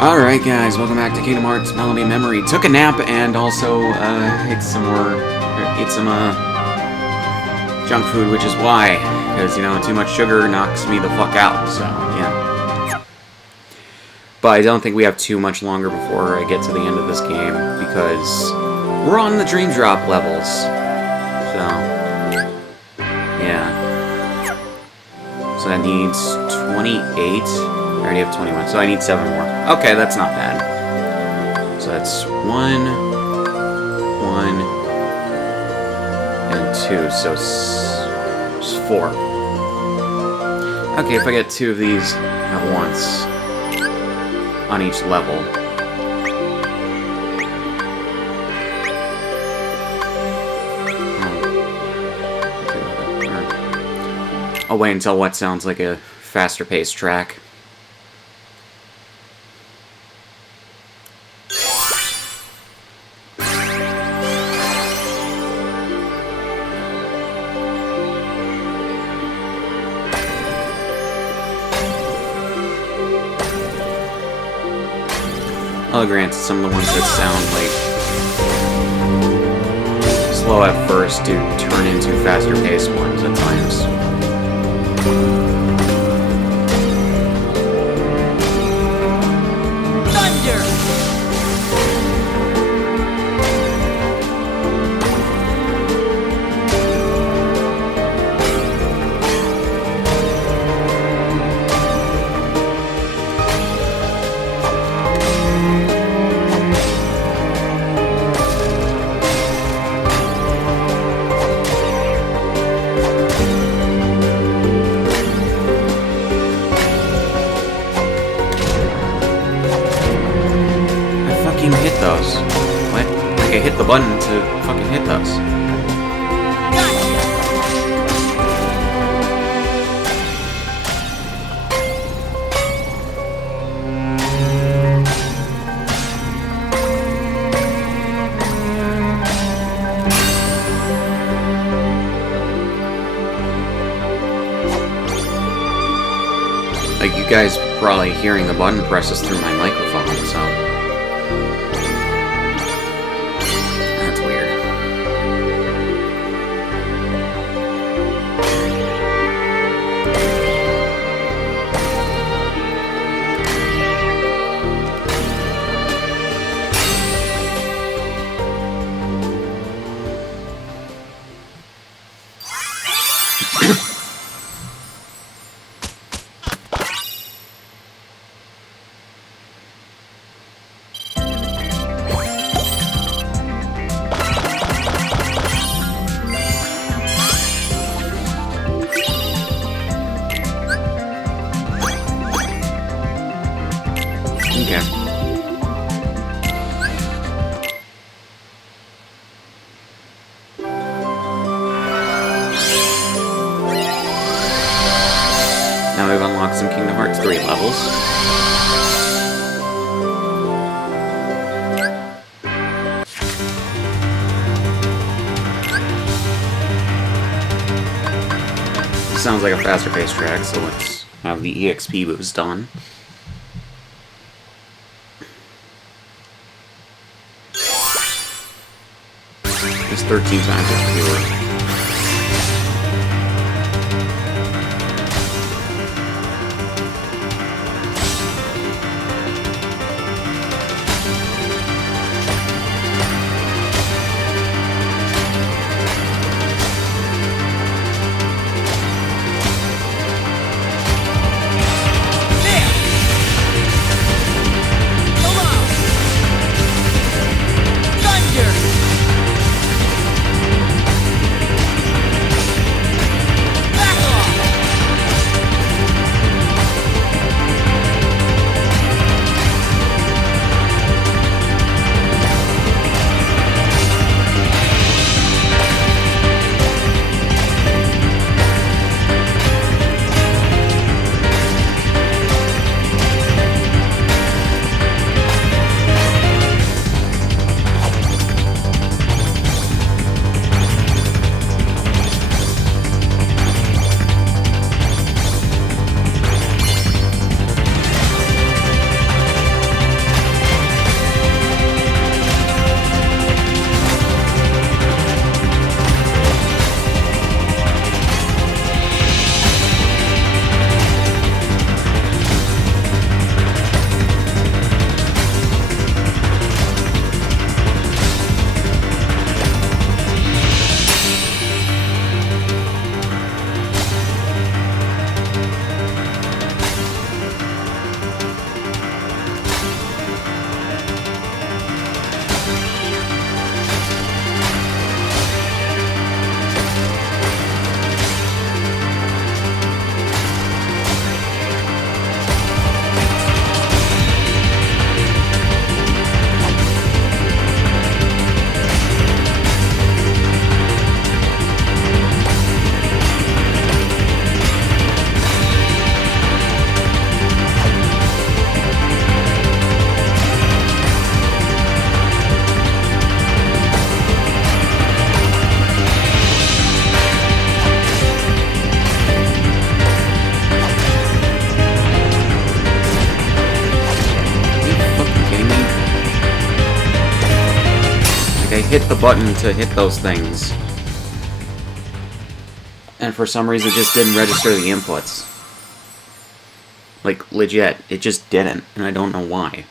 Alright guys, welcome back to Kingdom Hearts Melody and Memory. Took a nap and also ate some junk food, which is why. Because, you know, too much sugar knocks me the fuck out, so, yeah. But I don't think we have too much longer before I get to the end of this game, because we're on the Dream Drop levels. So, yeah. So that needs 28. I already have 21, so I need 7 more. Okay, that's not bad. So that's 1, 1, and 2, so 4. Okay, if I get 2 of these at once on each level. I'll wait until what sounds like a faster paced track. I'll grant some of the ones that sound like slow at first do turn into faster paced ones at times. Thunder! Hit those. What? Like I hit the button to fucking hit those. Like you guys probably hearing the button presses through my microphone, so. Okay. Now we've unlocked some Kingdom Hearts 3 levels. This sounds like a faster paced track, so let's have the EXP boost on. It's 13 times fewer. hit the button to hit those things. And for some reason it just didn't register the inputs. Like, legit. It just didn't, and I don't know why.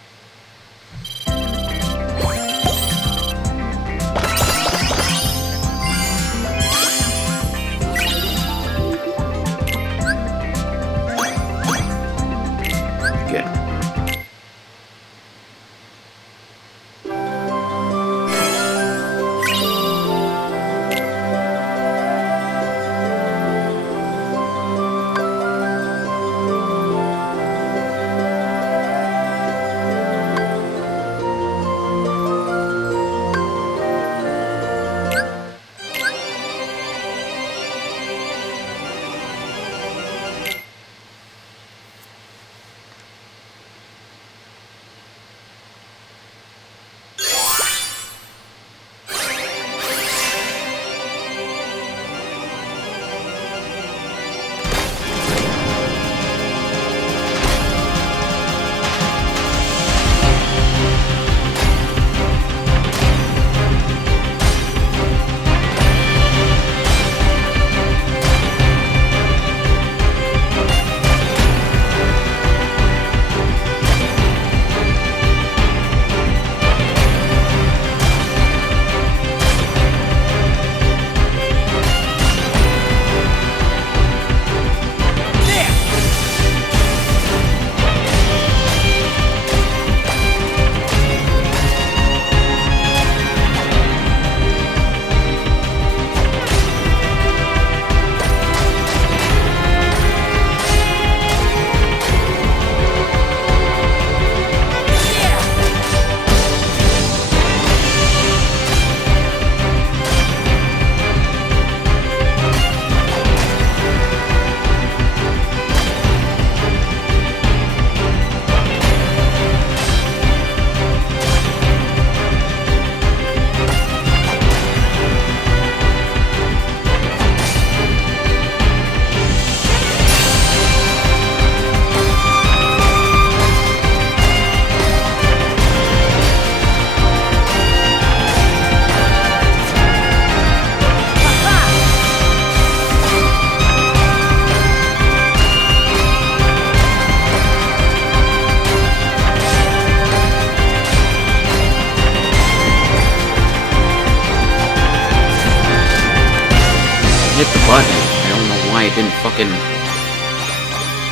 Hit the button. I don't know why it didn't fucking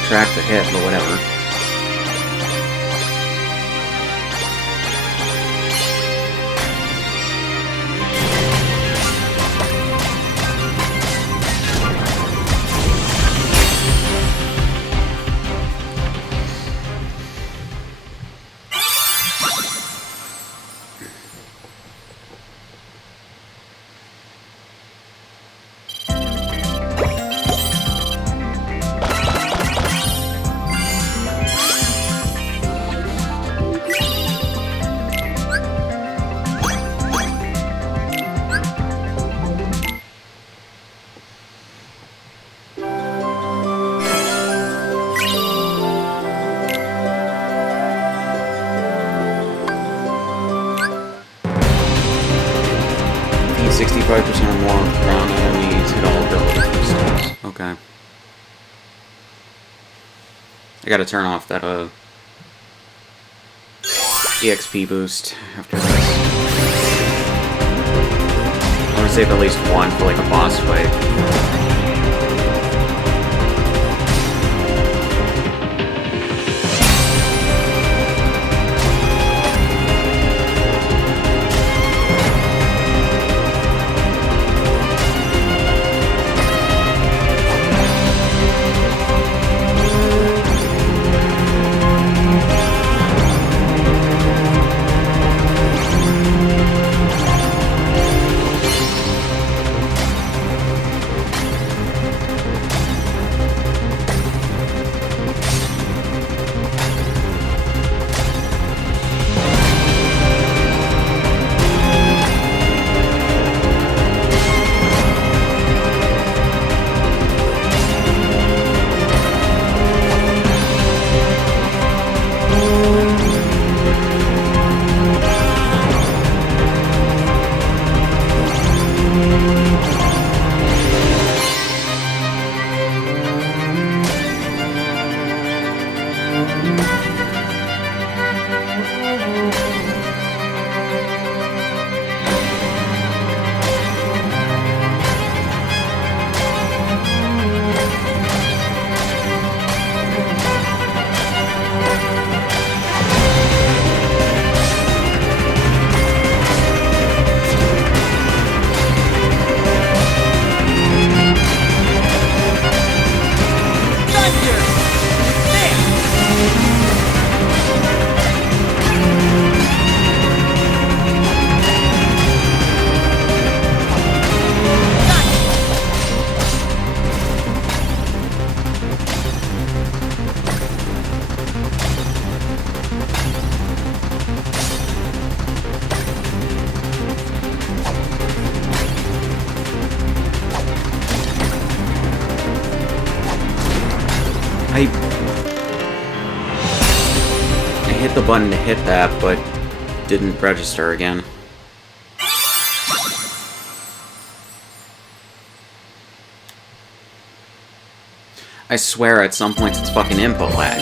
track the hit, but whatever. Defeat 65% or more ground enemies, hit all ability crystals. Okay. I gotta turn off that, EXP boost after this. I want to save at least one for, like, a boss fight. I hit the button to hit that, but didn't register again. I swear at some points it's fucking input lag.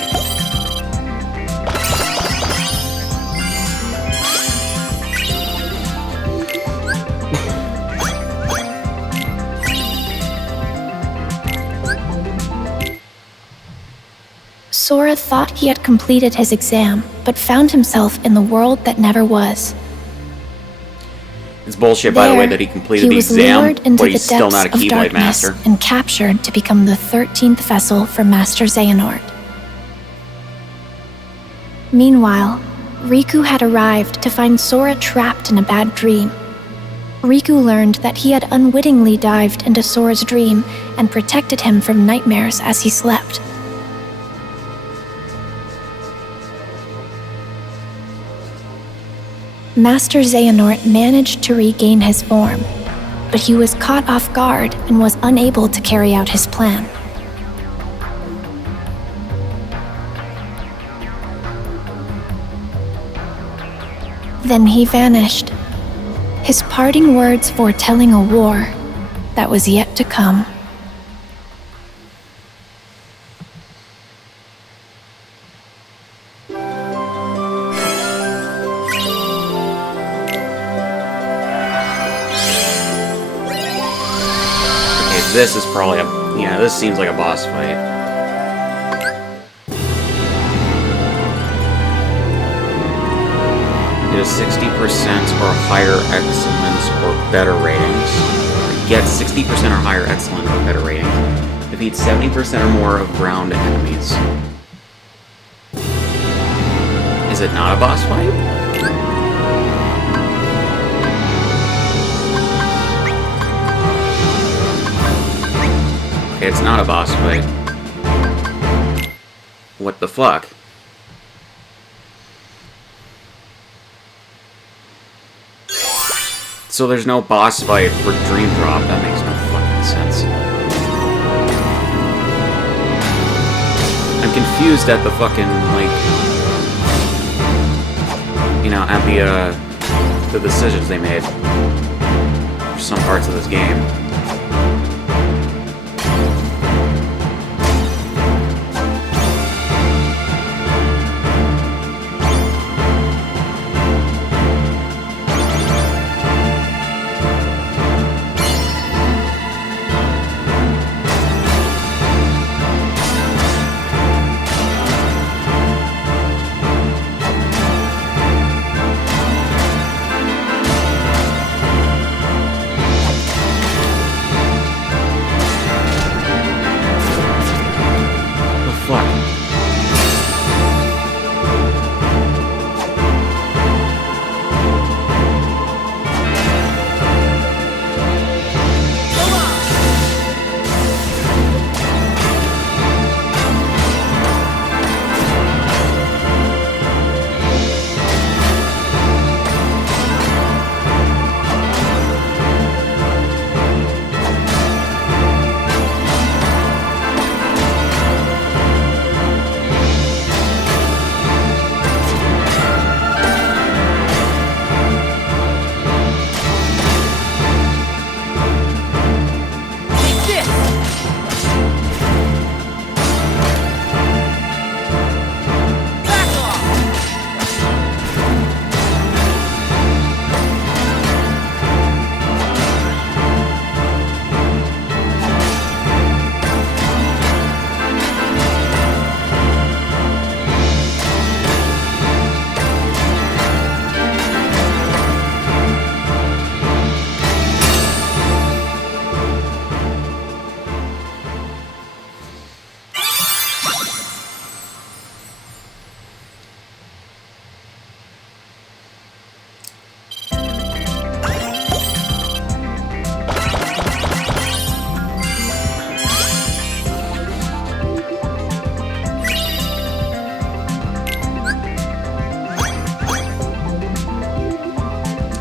Sora thought he had completed his exam, but found himself in the world that never was. It's bullshit, by the way, that he completed the exam, but he's still not a Keyblade Master. And captured to become the 13th vessel for Master Xehanort. Meanwhile, Riku had arrived to find Sora trapped in a bad dream. Riku learned that he had unwittingly dived into Sora's dream and protected him from nightmares as he slept. Master Xehanort managed to regain his form, but he was caught off guard and was unable to carry out his plan. Then he vanished, his parting words foretelling a war that was yet to come. This is probably a... yeah, this seems like a boss fight. It is 60% or higher excellence or better ratings. Get 60% or higher excellence or better ratings. Defeat 70% or more of ground enemies. Is it not a boss fight? It's not a boss fight. What the fuck? So there's no boss fight for Dream Drop. That makes no fucking sense. I'm confused at the fucking, like... you know, at the decisions they made for some parts of this game.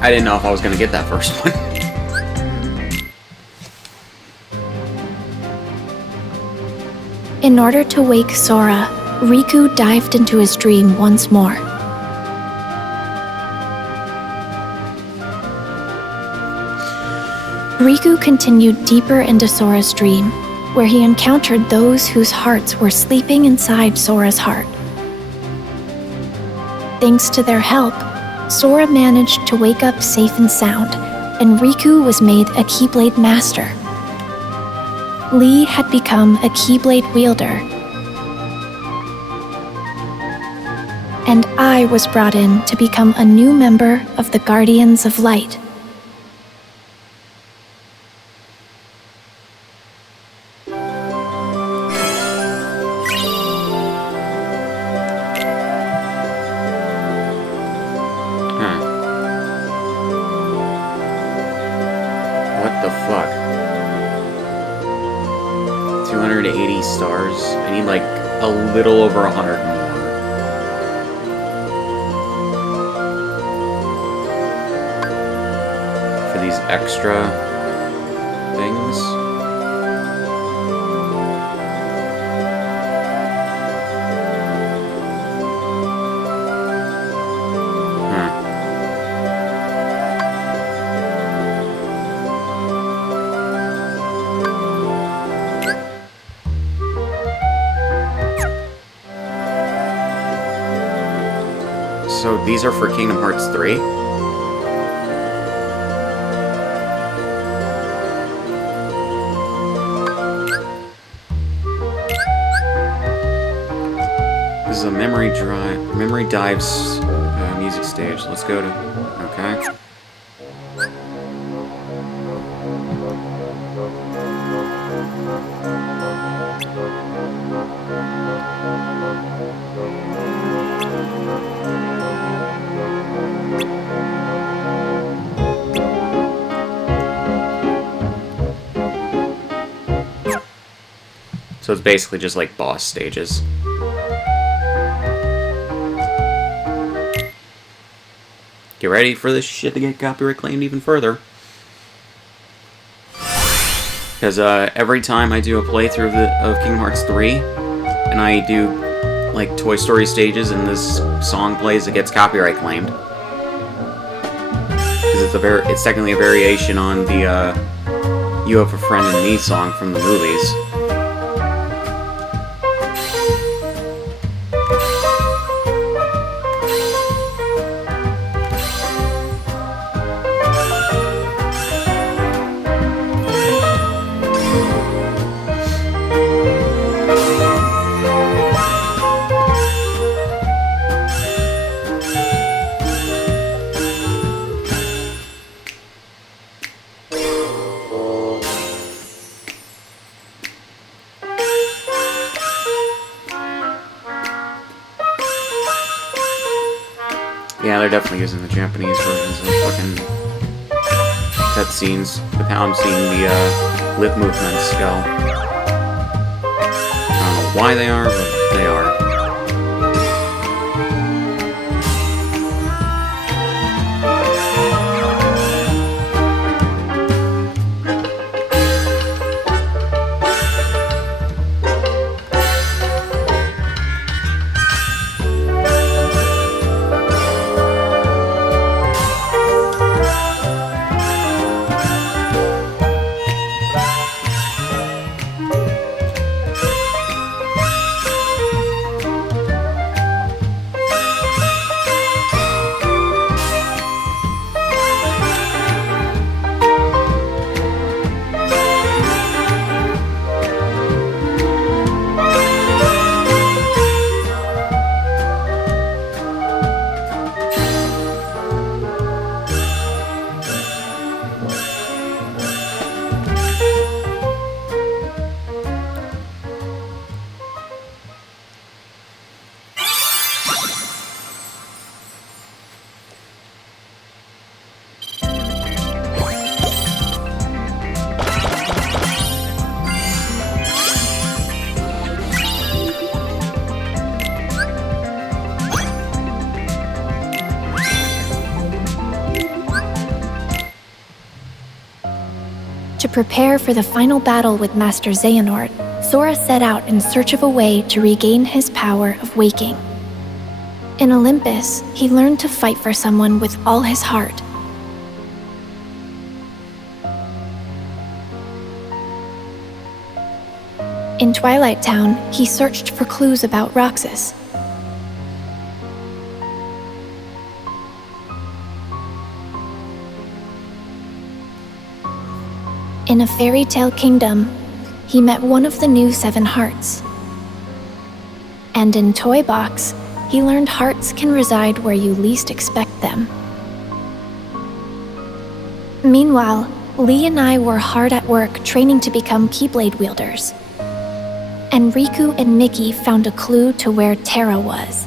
I didn't know if I was gonna get that first one. In order to wake Sora, Riku dived into his dream once more. Riku continued deeper into Sora's dream, where he encountered those whose hearts were sleeping inside Sora's heart. Thanks to their help, Sora managed to wake up safe and sound, and Riku was made a Keyblade Master. Lee had become a Keyblade wielder, and I was brought in to become a new member of the Guardians of Light. What the fuck? 280 stars? I need like a little over 100 more. For these extra things. So these are for Kingdom Hearts 3? This is a memory dives music stage. Let's go to, okay. So it's basically just like boss stages. Get ready for this shit to get copyright claimed even further. Because every time I do a playthrough of Kingdom Hearts 3, and I do like Toy Story stages and this song plays, it gets copyright claimed. Because it's technically a variation on the You Have a Friend in Me song from the movies. Yeah, they're definitely using the Japanese versions of fucking cutscenes with how I'm seeing the lip movements go. I don't know why they are, but they are. prepare for the final battle with Master Xehanort, Sora set out in search of a way to regain his power of waking. In Olympus, he learned to fight for someone with all his heart. In Twilight Town, he searched for clues about Roxas. In a fairy tale kingdom, he met one of the new 7 hearts. And in Toy Box, he learned hearts can reside where you least expect them. Meanwhile, Lee and I were hard at work training to become Keyblade wielders. And Riku and Mickey found a clue to where Terra was.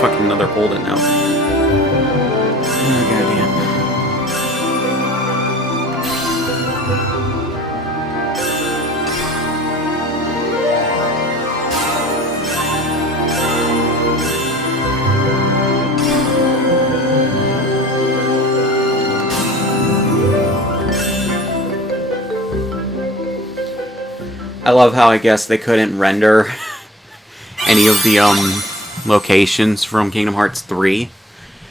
Fucking another hold it now. Oh, goddamn. I love how I guess they couldn't render any of the locations from Kingdom Hearts 3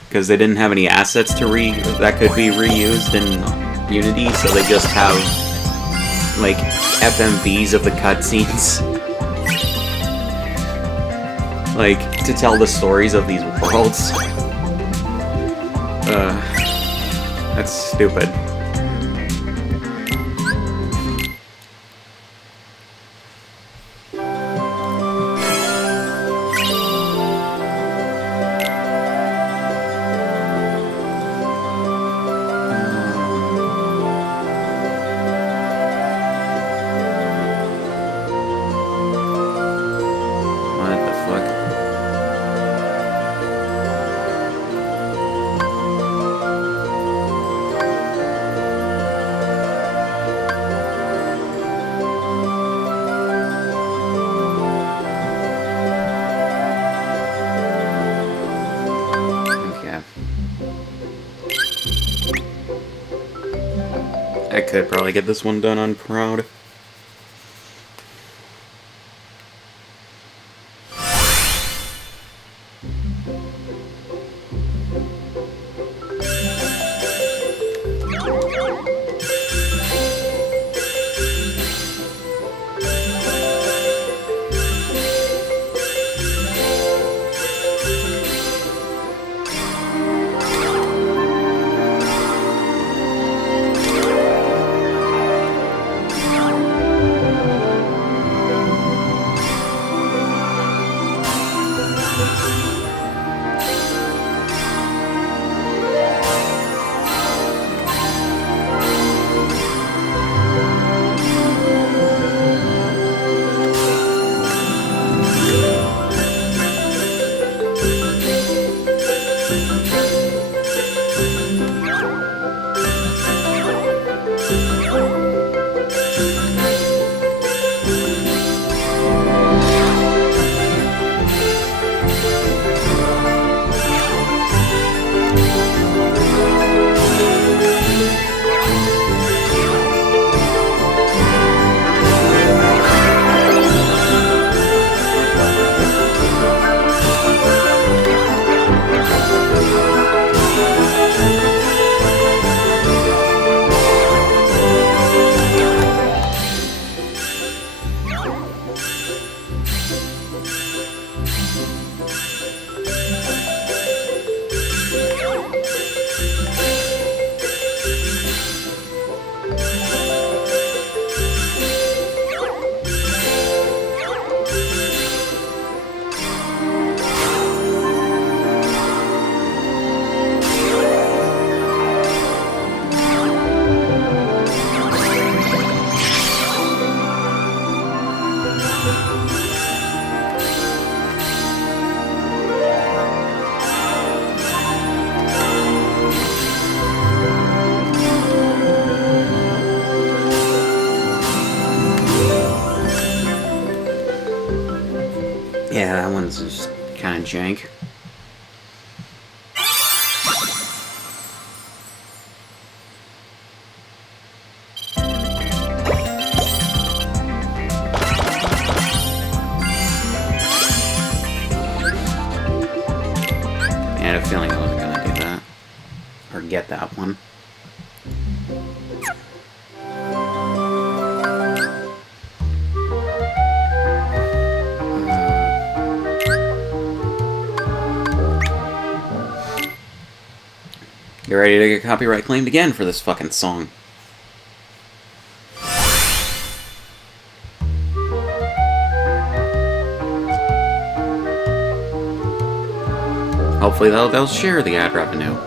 because they didn't have any assets to that could be reused in Unity, so they just have like FMVs of the cutscenes, like to tell the stories of these worlds. That's stupid. I could probably get this one done on Proud. Yeah, that one's just kind of jank. I had a feeling I wasn't gonna do that. Or get that one. Get ready to get copyright claimed again for this fucking song. Hopefully they'll share the ad revenue.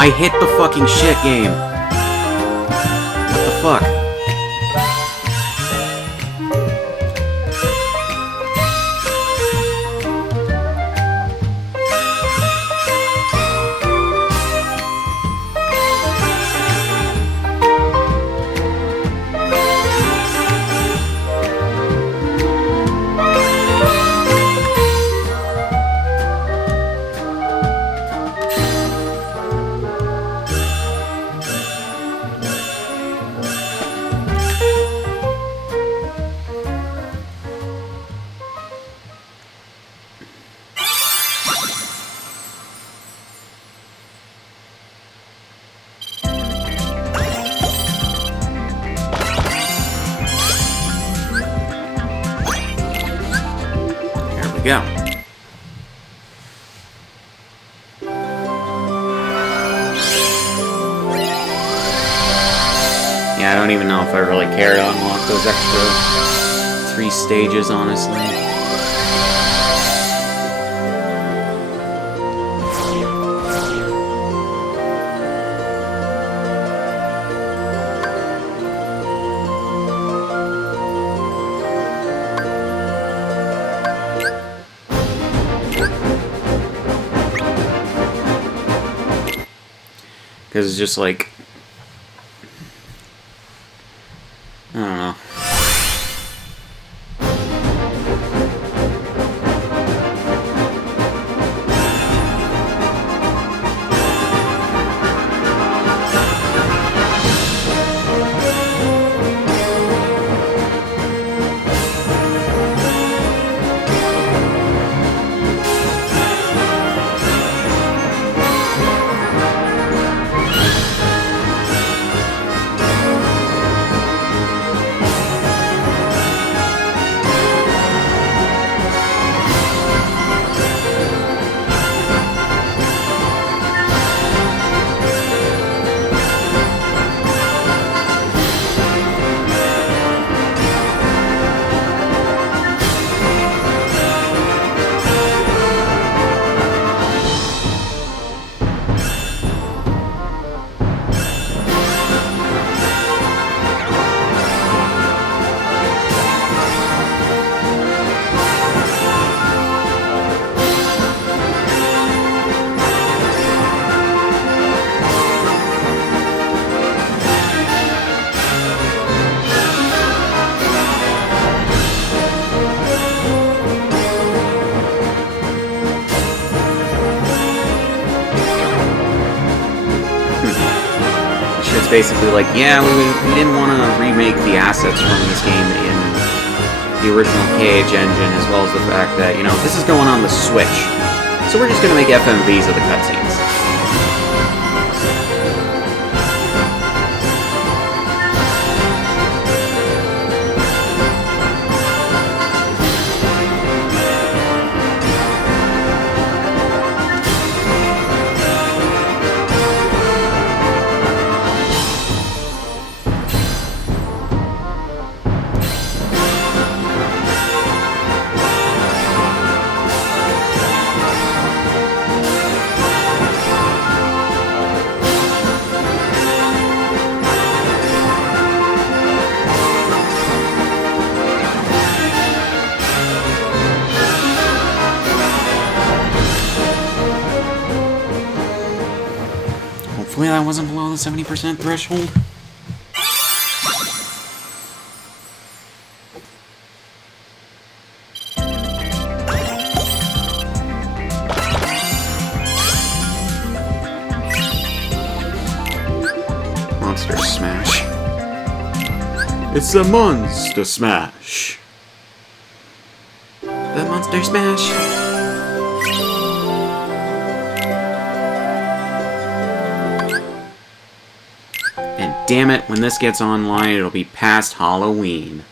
I hit the fucking shit game. What the fuck? Go. Yeah, I don't even know if I really care to unlock those extra 3 stages, honestly. Because it's just like, I don't know. basically like, yeah, we didn't want to remake the assets from this game in the original KH engine, as well as the fact that, you know, this is going on the Switch. So we're just going to make FMVs of the cutscenes. Hopefully that wasn't below the 70% threshold. Monster Smash. It's a Monster Smash. The Monster Smash. And damn it, when this gets online, it'll be past Halloween.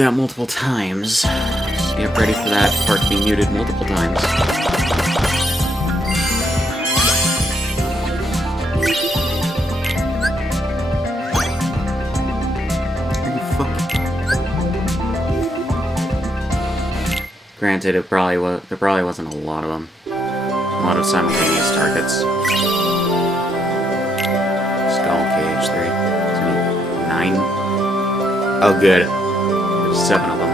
that multiple times. Just get ready for that part to be muted multiple times. Granted, there probably wasn't a lot of them. A lot of simultaneous targets. Skull Cage 3. Is there 9? Oh, good. There's 7 of them.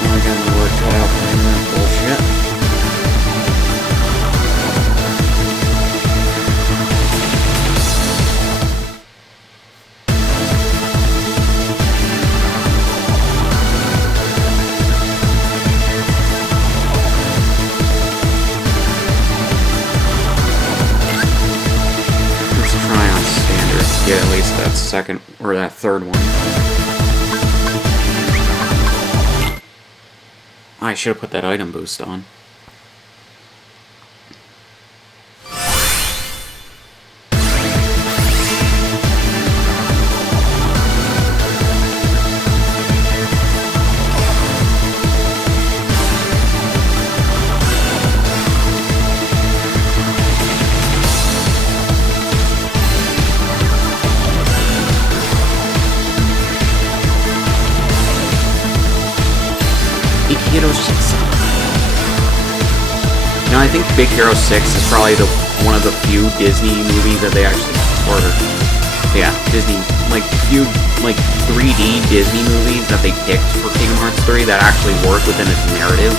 Oh, I got my work cut out for that bullshit. Get at least that second, or that third one. I should have put that item boost on. Hero 6. No, I think Big Hero 6 is probably one of the few Disney movies that they actually, yeah, Disney, like, few, like, 3D Disney movies that they picked for Kingdom Hearts 3 that actually work within its narrative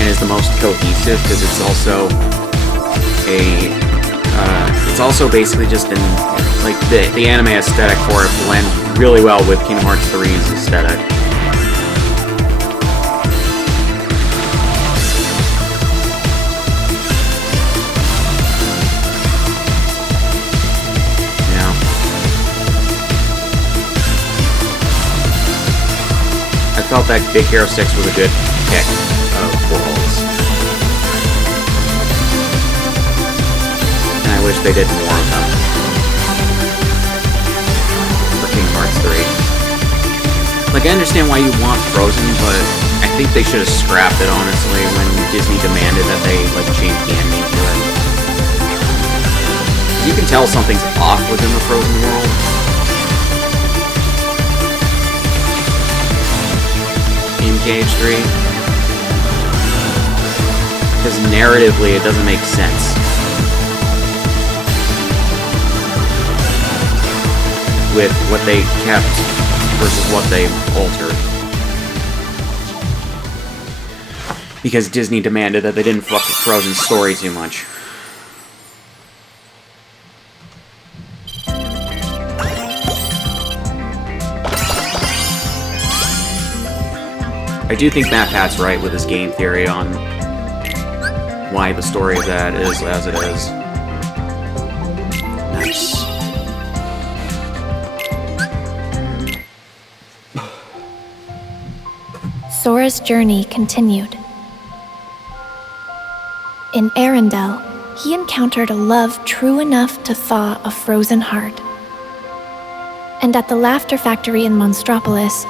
and is the most cohesive, because it's also it's also basically just in, like, the anime aesthetic for it blends really well with Kingdom Hearts 3's aesthetic. I felt that Big Hero 6 was a good pick of worlds. And I wish they did more of them for Kingdom Hearts 3. Like, I understand why you want Frozen, but I think they should have scrapped it, honestly, when Disney demanded that they, like, change the ending to it. You can tell something's off within the Frozen world. Cage 3, because narratively it doesn't make sense with what they kept versus what they altered, because Disney demanded that they didn't fuck with Frozen's story too much. I do think Matt Pat's right with his game theory on why the story of that is as it is. Nice. Sora's journey continued. In Arendelle, he encountered a love true enough to thaw a frozen heart. And at the Laughter Factory in Monstropolis,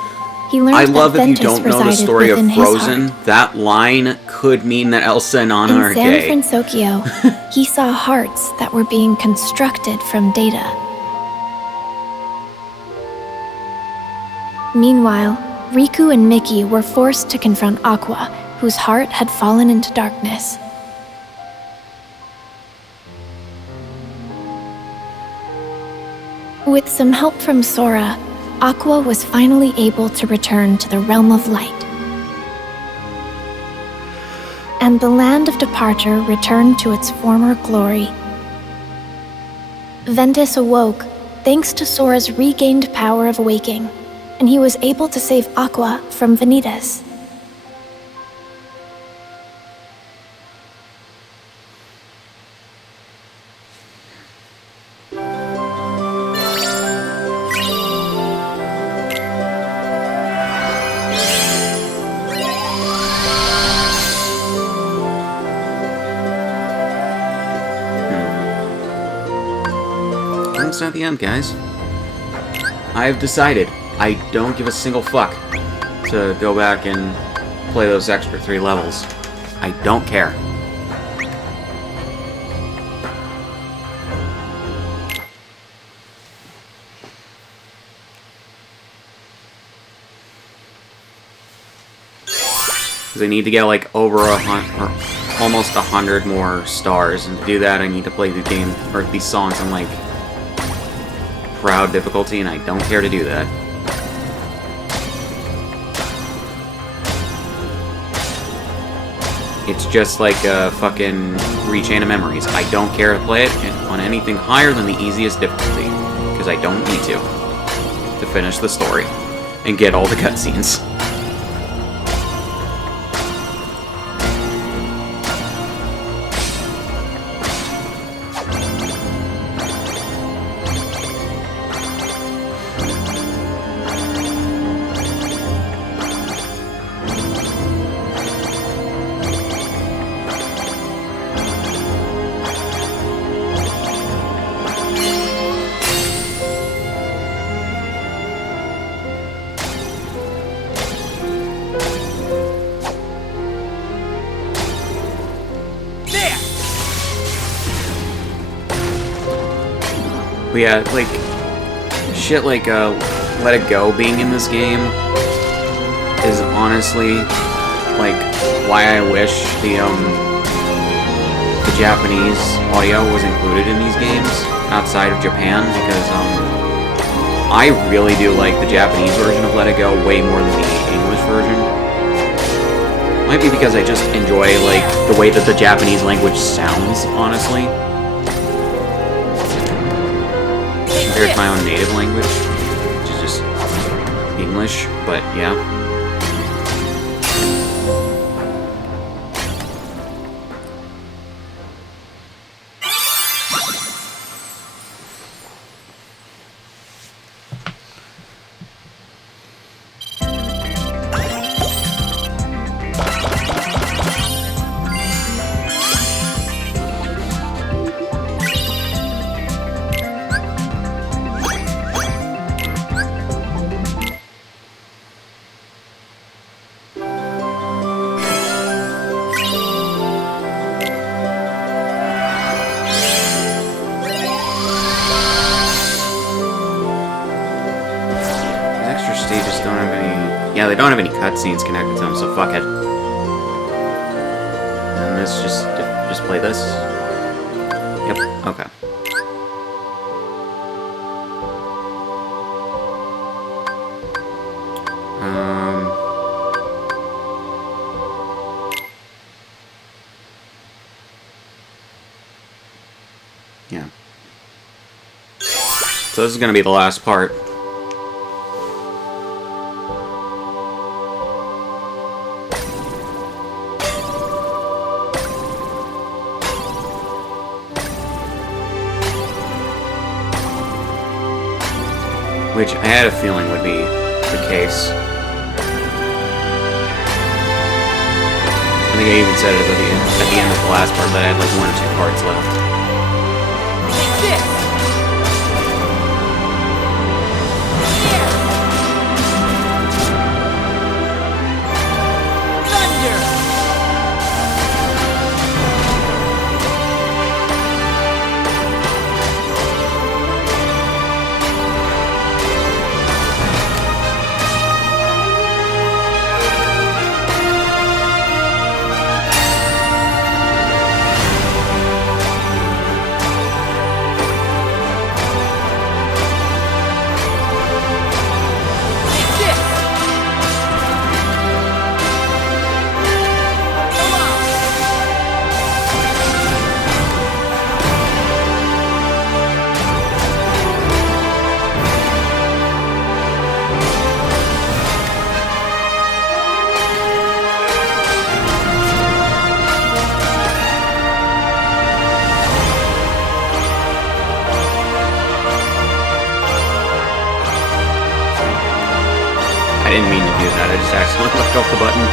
he learned I love that if you Ventus don't know the resided story of within his Frozen, heart. that line could mean that Elsa and Anna are In gay. San Francisco, he saw hearts that were being constructed from data. Meanwhile, Riku and Mickey were forced to confront Aqua, whose heart had fallen into darkness. With some help from Sora, Aqua was finally able to return to the realm of light. And the land of departure returned to its former glory. Ventus awoke thanks to Sora's regained power of waking, and he was able to save Aqua from Vanitas. 100% at the end, guys. I've decided I don't give a single fuck to go back and play those extra 3 levels. I don't care. Because I need to get like over 100, or almost 100 more stars, and to do that I need to play the game, or these songs on like proud difficulty, and I don't care to do that. It's just like a fucking Rechain of Memories. I don't care to play it on anything higher than the easiest difficulty, because I don't need to finish the story and get all the cutscenes. But yeah, like, shit like Let It Go being in this game is honestly, like, why I wish the Japanese audio was included in these games outside of Japan, because I really do like the Japanese version of Let It Go way more than the English version. Might be because I just enjoy, like, the way that the Japanese language sounds, honestly, compared to my own native language, which is just English, but yeah. Stages don't have any... Yeah, they don't have any cutscenes connected to them, so fuck it. And this just play this? Yep, okay. Yeah. So this is gonna be the last part. Which I had a feeling would be the case. I think I even said it at the end of the last part that I had like 1 or 2 parts left. I didn't mean to do that, I just accidentally let go of the button.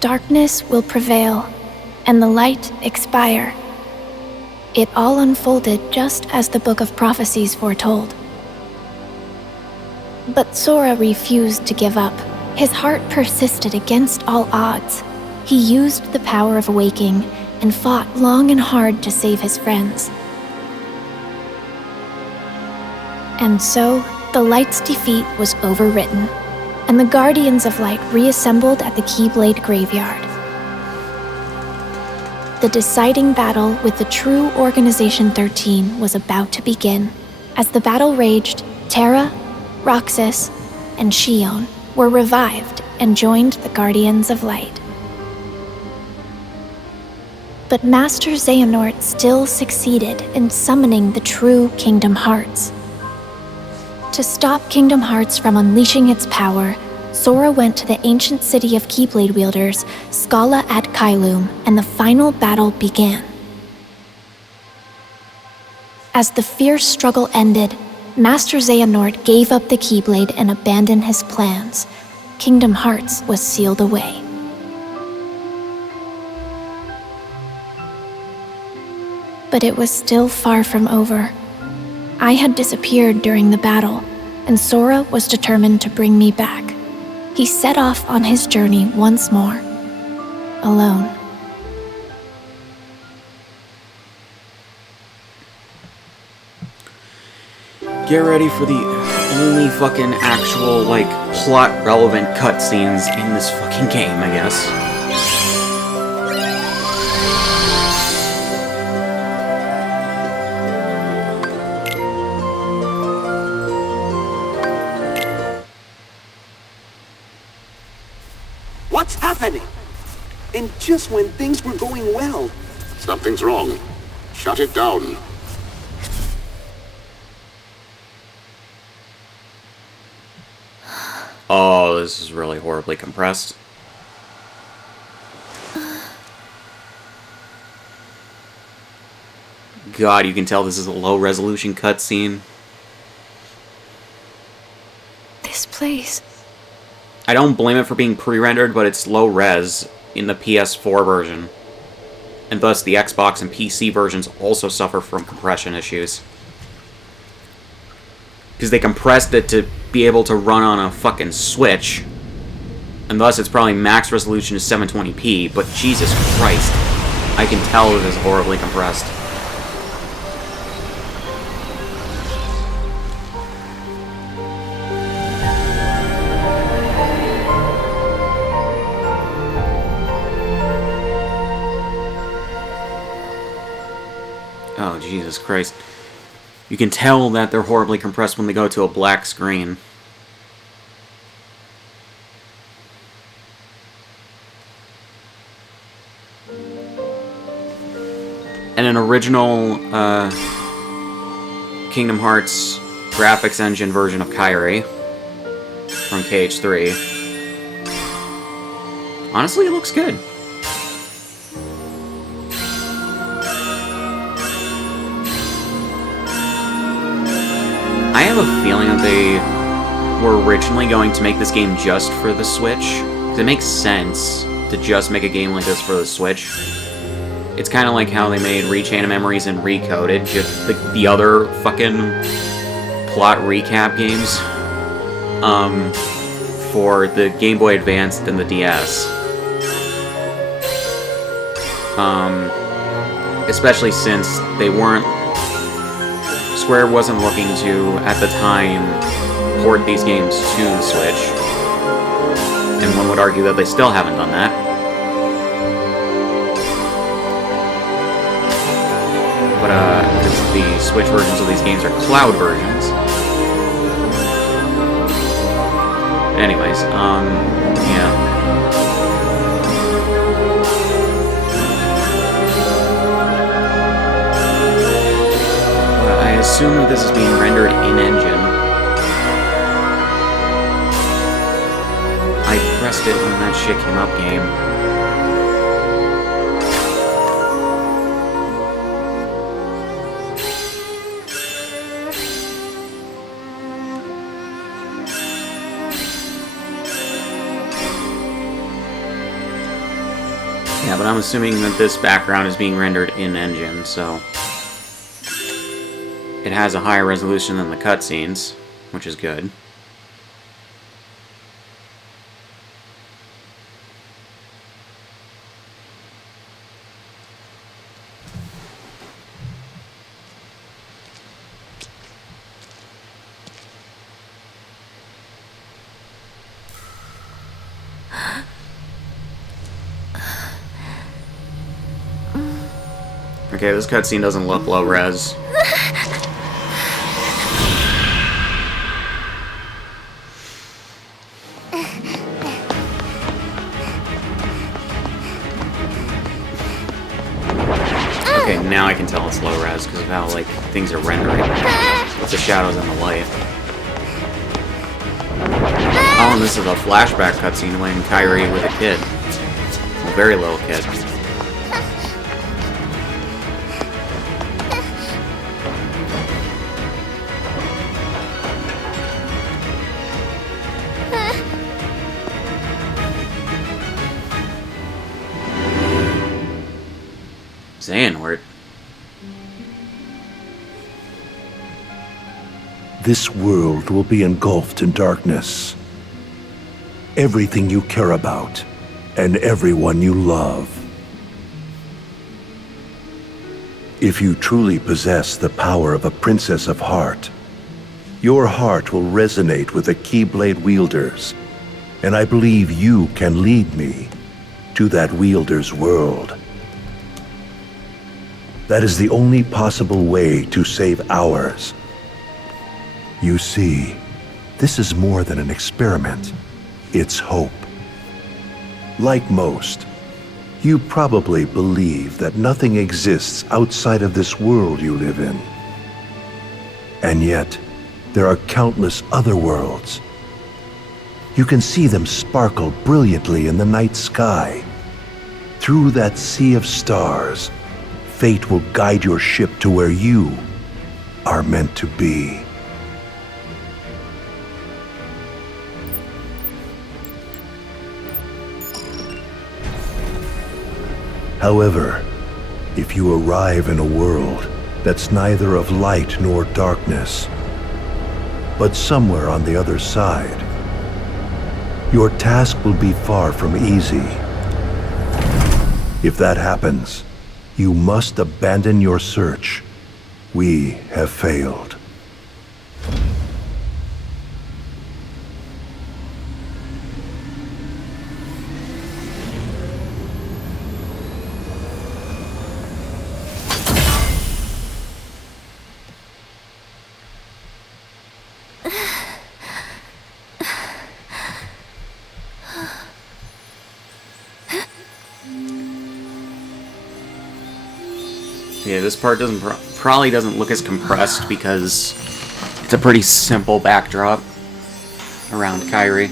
Darkness will prevail, and the light expire. It all unfolded just as the Book of Prophecies foretold. But Sora refused to give up. His heart persisted against all odds. He used the power of waking and fought long and hard to save his friends. And so, the Light's defeat was overwritten, and the Guardians of Light reassembled at the Keyblade Graveyard. The deciding battle with the true Organization 13 was about to begin. As the battle raged, Terra, Roxas, and Xion were revived and joined the Guardians of Light. But Master Xehanort still succeeded in summoning the true Kingdom Hearts. To stop Kingdom Hearts from unleashing its power, Sora went to the ancient city of Keyblade wielders, Scala at Kylum, and the final battle began. As the fierce struggle ended, Master Xehanort gave up the Keyblade and abandoned his plans. Kingdom Hearts was sealed away. But it was still far from over. I had disappeared during the battle, and Sora was determined to bring me back. He set off on his journey once more, alone. Get ready for the only fucking actual, like, plot-relevant cutscenes in this fucking game, I guess. What's happening? And just when things were going well. Something's wrong. Shut it down. Oh, this is really horribly compressed. God, you can tell this is a low-resolution cutscene. This place. I don't blame it for being pre-rendered, but it's low-res in the PS4 version. And thus, the Xbox and PC versions also suffer from compression issues. Because they compressed it to be able to run on a fucking Switch. And thus, it's probably max resolution is 720p, but Jesus Christ, I can tell it is horribly compressed. Oh, Jesus Christ. You can tell that they're horribly compressed when they go to a black screen. And an original Kingdom Hearts graphics engine version of Kairi from KH3. Honestly, it looks good. I have a feeling that they were originally going to make this game just for the Switch. Because it makes sense to just make a game like this for the Switch. It's kind of like how they made Rechain of Memories and Recoded, just the other fucking plot recap games for the Game Boy Advance and the DS. Especially since they weren't... Square wasn't looking to, at the time, port these games to the Switch. And one would argue that they still haven't done that. But, because the Switch versions of these games are cloud versions. Anyways, yeah. I assume that this is being rendered in-engine. I pressed it when that shit came up, game. Yeah, but I'm assuming that this background is being rendered in-engine, so it has a higher resolution than the cutscenes, which is good. Okay, this cutscene doesn't look low res. Okay, now I can tell it's low res because of how like things are rendering with the shadows and the light. Oh, and this is a flashback cutscene when Kyrie was a kid, a very little kid. Xehanort. This world will be engulfed in darkness. Everything you care about, and everyone you love. If you truly possess the power of a Princess of Heart, your heart will resonate with the Keyblade wielders, and I believe you can lead me to that wielder's world. That is the only possible way to save ours. You see, this is more than an experiment. It's hope. Like most, you probably believe that nothing exists outside of this world you live in. And yet, there are countless other worlds. You can see them sparkle brilliantly in the night sky. Through that sea of stars, fate will guide your ship to where you are meant to be. However, if you arrive in a world that's neither of light nor darkness, but somewhere on the other side, your task will be far from easy. If that happens, you must abandon your search. We have failed. Yeah, this part probably doesn't look as compressed because it's a pretty simple backdrop around Kyrie.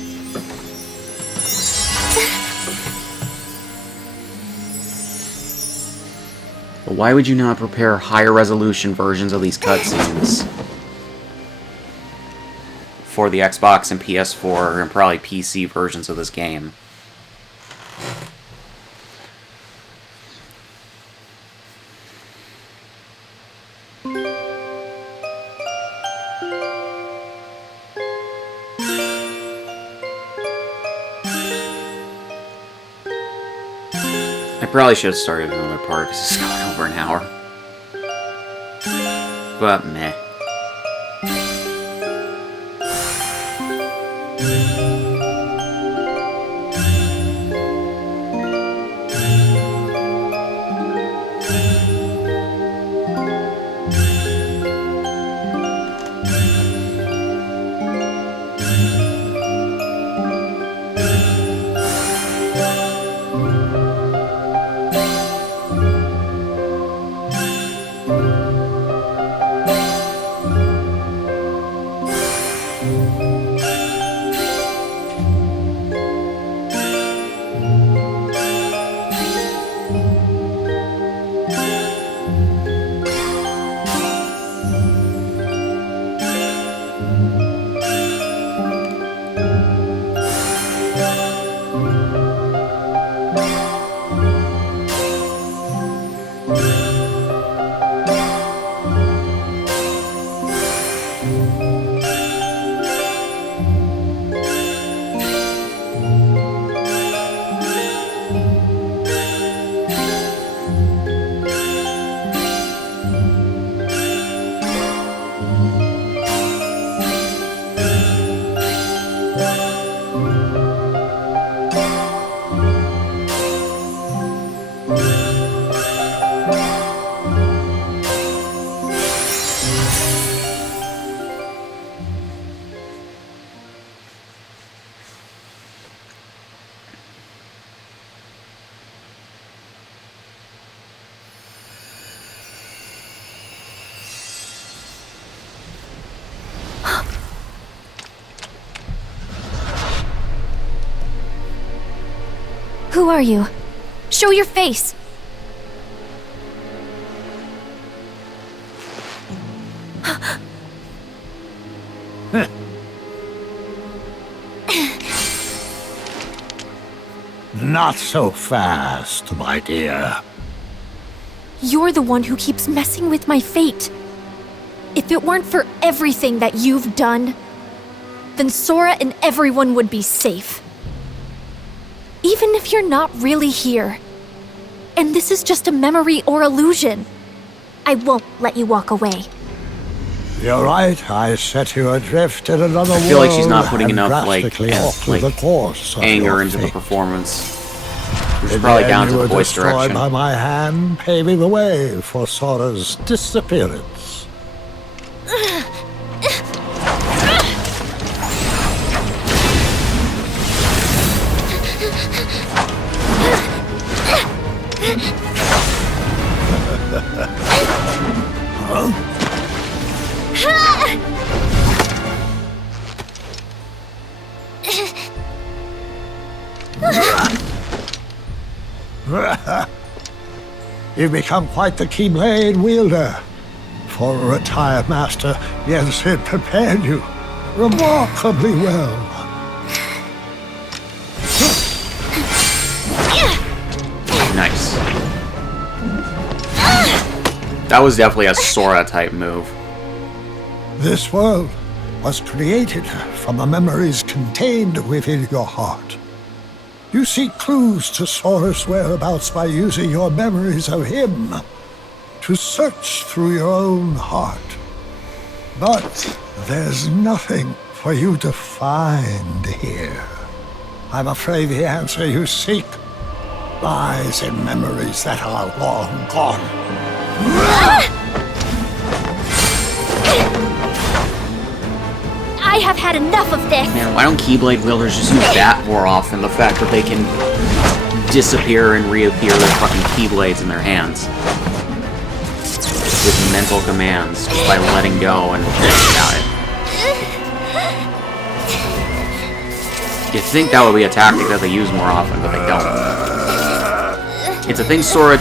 But why would you not prepare higher resolution versions of these cutscenes for the Xbox and PS4 and probably PC versions of this game? I probably should have started another part because it's going over an hour. But meh. Who are you? Show your face! Not so fast, my dear. You're the one who keeps messing with my fate. If it weren't for everything that you've done, then Sora and everyone would be safe. Even if you're not really here, and this is just a memory or illusion, I won't let you walk away. You're right, I set you adrift in another world. I feel like she's not putting and enough, like, drastically alter the course of anger your into the fate. performance. It's In probably the down end, to you the were voice destroyed direction. by my hand, paving the way for Sora's disappearance. You've become quite the Keyblade wielder. For a retired master, yes, it prepared you remarkably well. Nice. That was definitely a Sora type move. This world was created from the memories contained within your heart. You seek clues to Sora's whereabouts by using your memories of him to search through your own heart. But there's nothing for you to find here. I'm afraid the answer you seek lies in memories that are long gone. I have had enough of this! Man, why don't Keyblade wielders just use that more often? The fact that they can disappear and reappear with fucking Keyblades in their hands. With mental commands, just by letting go and thinking about it. You'd think that would be a tactic that they use more often, but they don't. It's a thing Sora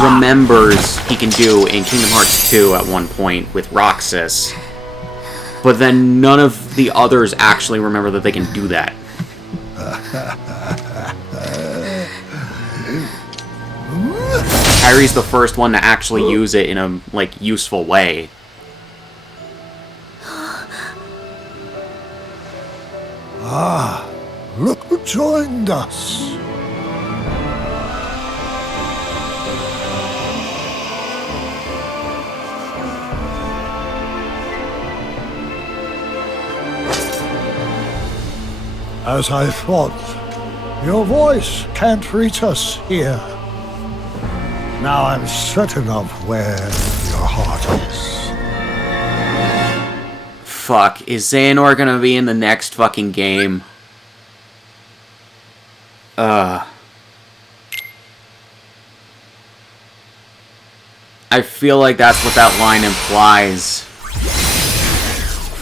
remembers he can do in Kingdom Hearts 2 at one point with Roxas. But then none of the others actually remember that they can do that. Kyrie's the first one to actually use it in a, like, useful way. Look who joined us. As I thought, your voice can't reach us here. Now I'm certain of where your heart is. Fuck, is Xehanort gonna be in the next fucking game? I feel like that's what that line implies.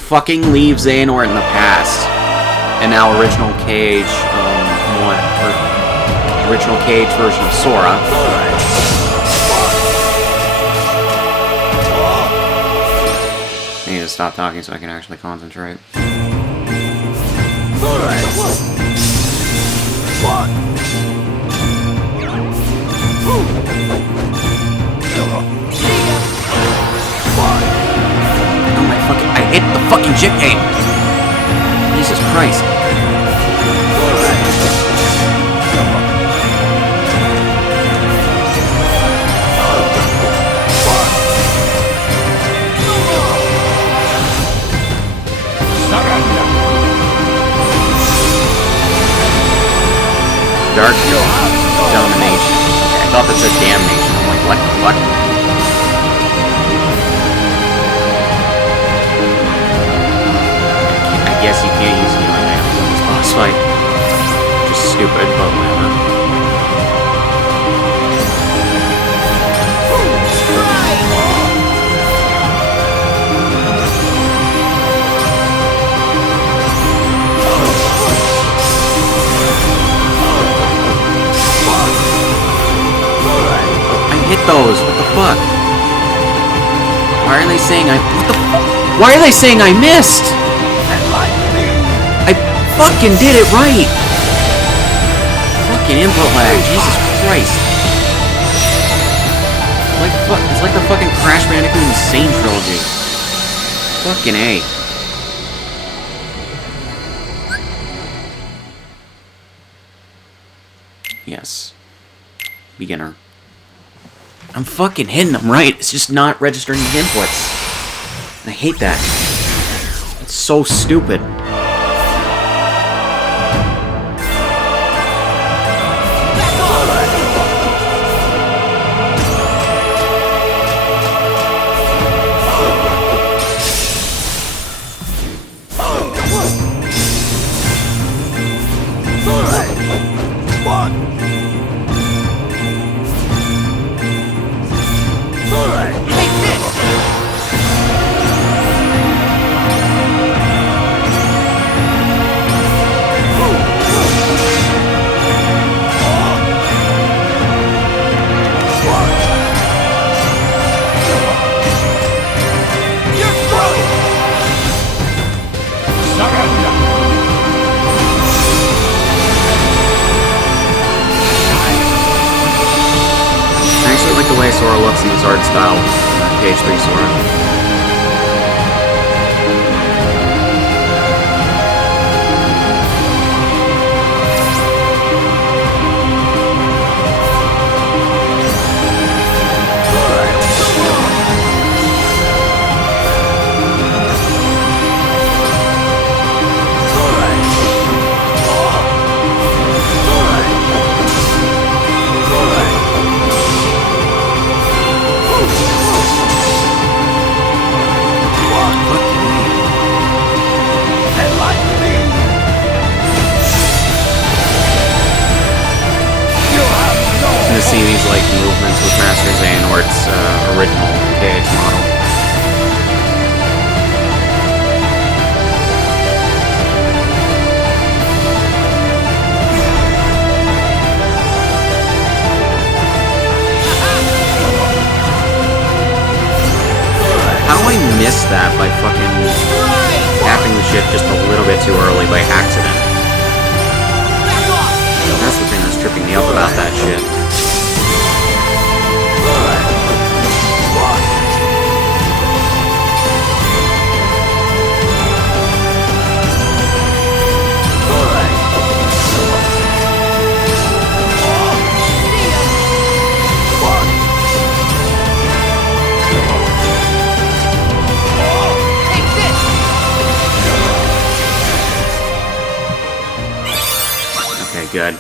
Fucking leave Xehanort in the past. And now original Cage, original Cage version of Sora. I need to stop talking so I can actually concentrate. Oh my fucking... I hit the fucking jig game! Jesus Christ. Dark domination. Okay, I thought that said damnation. I'm like, what the fuck? I guess you can't use healing items in this boss fight. Just stupid, but whatever. Hit those. What the fuck? Why are they saying I... What the fuck? Why are they saying I missed? I fucking did it right. Fucking input lag. Jesus Christ. It's like the fucking Crash Bandicoot Insane trilogy. Fucking A. Yes. Beginner. I'm fucking hitting them right. It's just not registering the inputs. I hate that. It's so stupid. Sora looks in his art style, PH3 Sora. See these like movements with Master Xehanort's original KH model. How do I miss that by fucking tapping the shit just a little bit too early by accident? That's the thing that's tripping me up about that shit. Okay, good.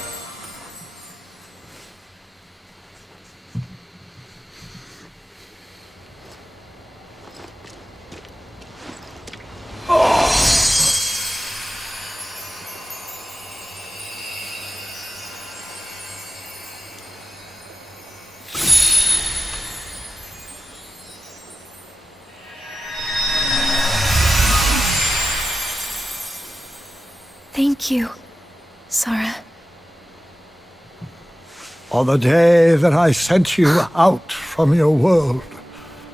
Thank you, Sora. On the day that I sent you out from your world,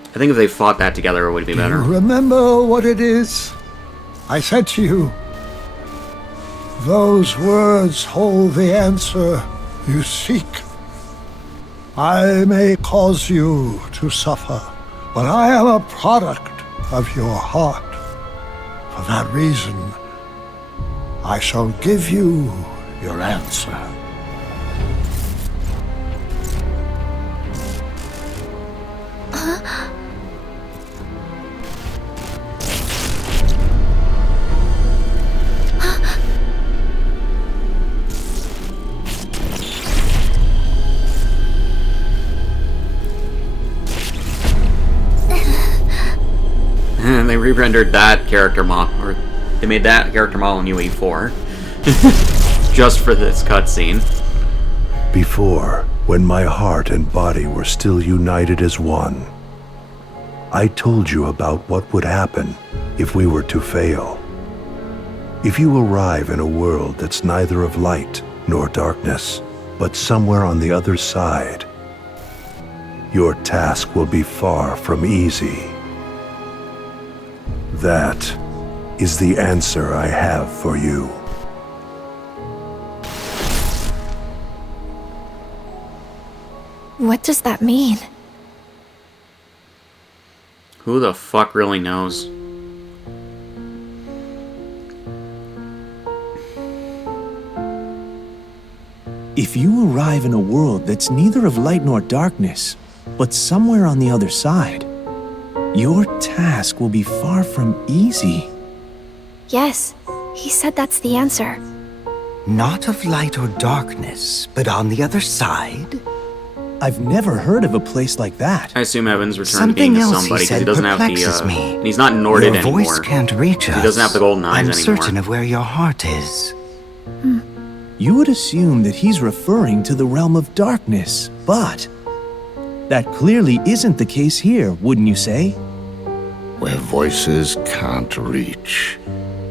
I think if they fought that together, it would be better. do you remember what it is I said to you? Those words hold the answer you seek. I may cause you to suffer, but I am a product of your heart. For that reason, I shall give you your answer. re-rendered that character model, or they made that character model in UE4 just for this cutscene. Before, when my heart and body were still united as one, I told you about what would happen if we were to fail. If you arrive in a world that's neither of light nor darkness, but somewhere on the other side, your task will be far from easy. That is the answer I have for you. What does that mean? Who the fuck really knows? If you arrive in a world that's neither of light nor darkness, but somewhere on the other side, your task will be far from easy. Yes, he said that's the answer. Not of light or darkness, but on the other side? I've never heard of a place like that. I assume Evan's returned to Something being a else somebody he because he said doesn't have perplexes the. me. And he's not Norded Your anymore. voice can't reach us. He doesn't have the golden eyes I'm anymore. certain of where your heart is. You would assume that he's referring to the realm of darkness, but that clearly isn't the case here, wouldn't you say? Where voices can't reach.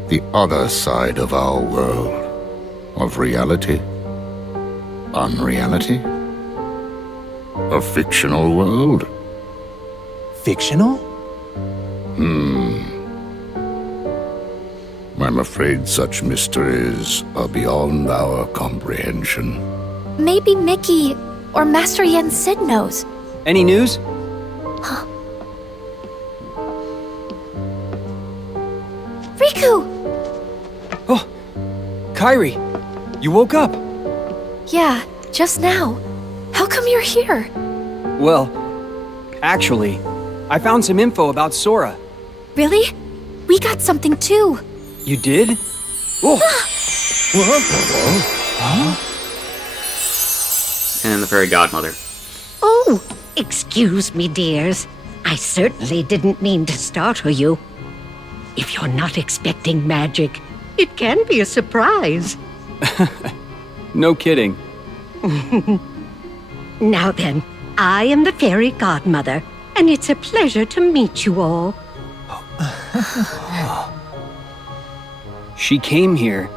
The other side of our world. Of reality. Unreality. A fictional world. Fictional? I'm afraid such mysteries are beyond our comprehension. Maybe Mickey or Master Yen Sid knows. Any news? Riku! Oh, Kairi, you woke up. Yeah, just now. How come you're here? Well, actually, I found some info about Sora. Really? We got something too. You did? Oh, And the fairy godmother. Oh, excuse me, dears. I certainly didn't mean to startle you. If you're not expecting magic, it can be a surprise. no kidding. Now then, I am the fairy godmother, and it's a pleasure to meet you all. She came here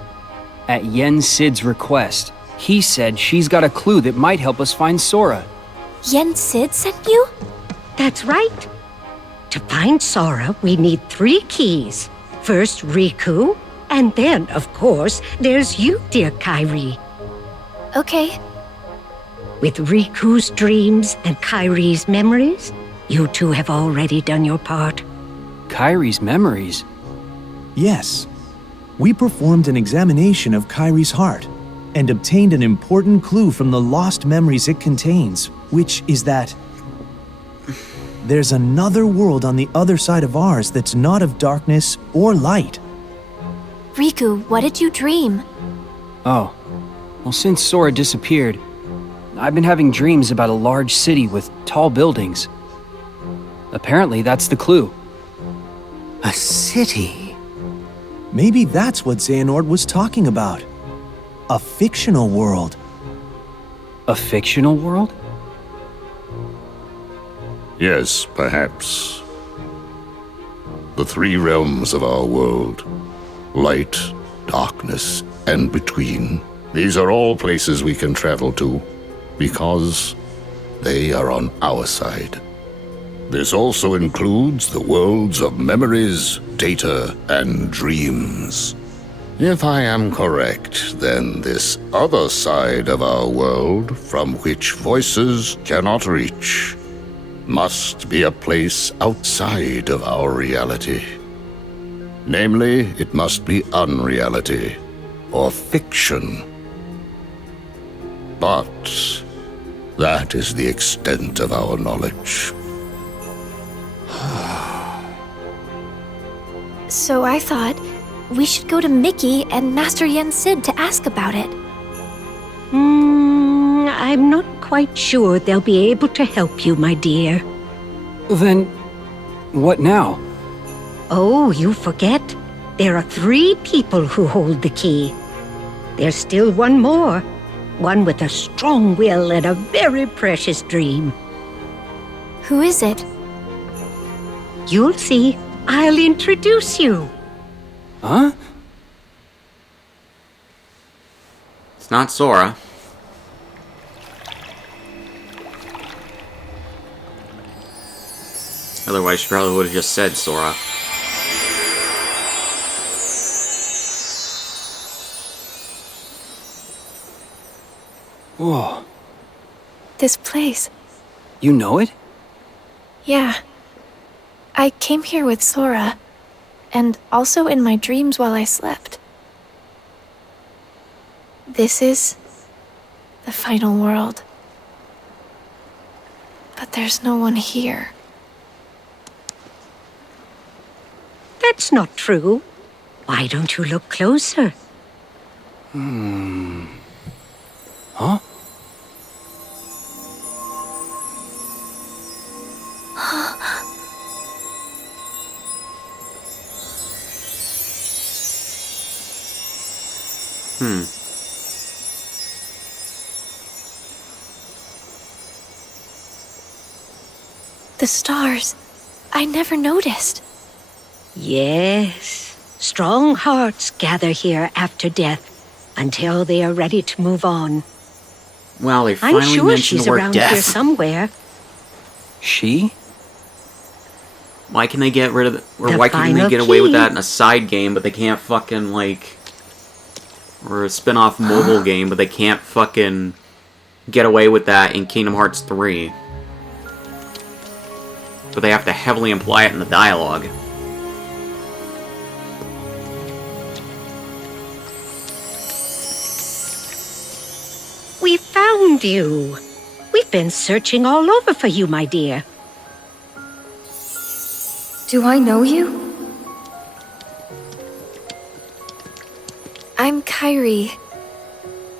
at Yen Sid's request. He said she's got a clue that might help us find Sora. Yen Sid sent you? That's right. To find Sora, we need 3 keys. First, Riku, and then, of course, there's you, dear Kairi. Okay. With Riku's dreams and Kairi's memories, you two have already done your part. Kairi's memories. Yes. We performed an examination of Kairi's heart and obtained an important clue from the lost memories it contains, which is that there's another world on the other side of ours that's not of darkness or light. Riku, what did you dream? Oh, well, since Sora disappeared, I've been having dreams about a large city with tall buildings. Apparently, that's the clue. A city? Maybe that's what Xehanort was talking about. A fictional world. A fictional world? Yes, perhaps. The 3 realms of our world. Light, darkness, and between. These are all places we can travel to, because they are on our side. This also includes the worlds of memories, data, and dreams. If I am correct, then this other side of our world, from which voices cannot reach, must be a place outside of our reality. Namely, it must be unreality, or fiction. But that is the extent of our knowledge. So I thought we should go to Mickey and Master Yen Sid to ask about it. I'm not quite sure they'll be able to help you, my dear. Then, what now? Oh, you forget. There are 3 people who hold the key. There's still one more. One with a strong will and a very precious dream. Who is it? You'll see. I'll introduce you. Huh? It's not Sora. Otherwise, she probably would have just said Sora. Whoa. This place. You know it? Yeah. I came here with Sora, and also in my dreams while I slept. This is the final world. But there's no one here. That's not true. Why don't you look closer? Huh? The stars. I never noticed. Yes. Strong hearts gather here after death until they are ready to move on. Well, they I'm finally sure mentioned she's the word around here death. somewhere. She? Why can they get rid of or The why can they final get away with key. that in a side game, but they can't fucking, like... Or a spin-off mobile game, but they can't fucking get away with that in Kingdom Hearts 3. But they have to heavily imply it in the dialogue. We found you. We've been searching all over for you, my dear. Do I know you? I'm Kairi.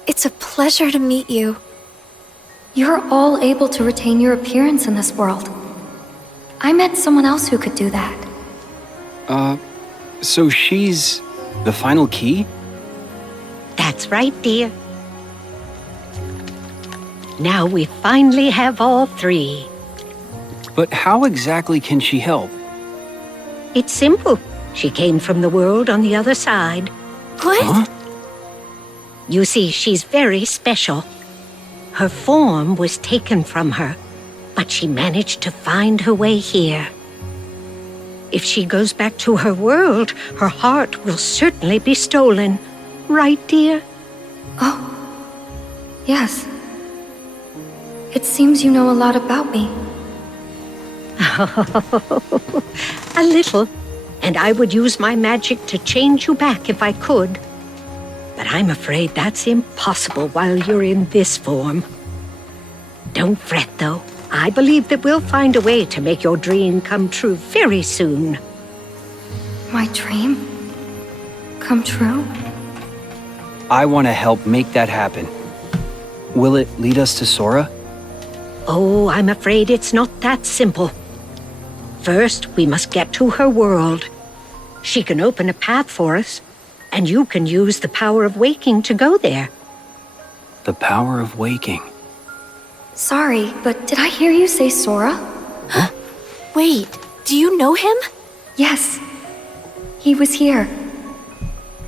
It's a pleasure to meet you. You're all able to retain your appearance in this world. I met someone else who could do that. So she's the final key? That's right, dear. Now we finally have all 3. But how exactly can she help? It's simple. She came from the world on the other side. What? Huh? You see, she's very special. Her form was taken from her, but she managed to find her way here. If she goes back to her world, her heart will certainly be stolen. Right, dear? Oh. Yes. It seems you know a lot about me. A little. And I would use my magic to change you back if I could. But I'm afraid that's impossible while you're in this form. Don't fret, though. I believe that we'll find a way to make your dream come true very soon. My dream? Come true? I want to help make that happen. Will it lead us to Sora? Oh, I'm afraid it's not that simple. First, we must get to her world. She can open a path for us, and you can use the power of waking to go there. The power of waking. Sorry, but did I hear you say Sora? Wait, do you know him? Yes. He was here.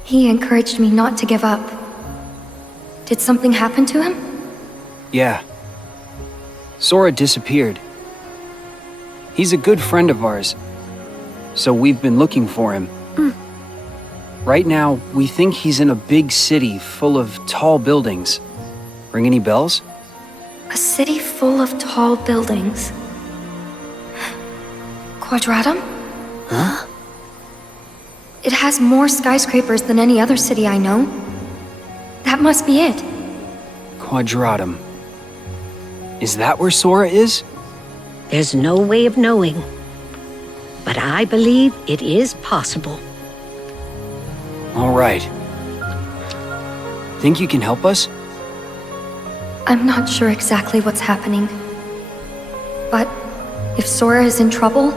He encouraged me not to give up. Did something happen to him? Yeah. Sora disappeared. He's a good friend of ours, so we've been looking for him. Right now, we think he's in a big city full of tall buildings. Ring any bells? A city full of tall buildings. Quadratum? Huh? It has more skyscrapers than any other city I know. That must be it. Quadratum. Is that where Sora is? There's no way of knowing. But I believe it is possible. All right. Think you can help us? I'm not sure exactly what's happening. But if Sora is in trouble,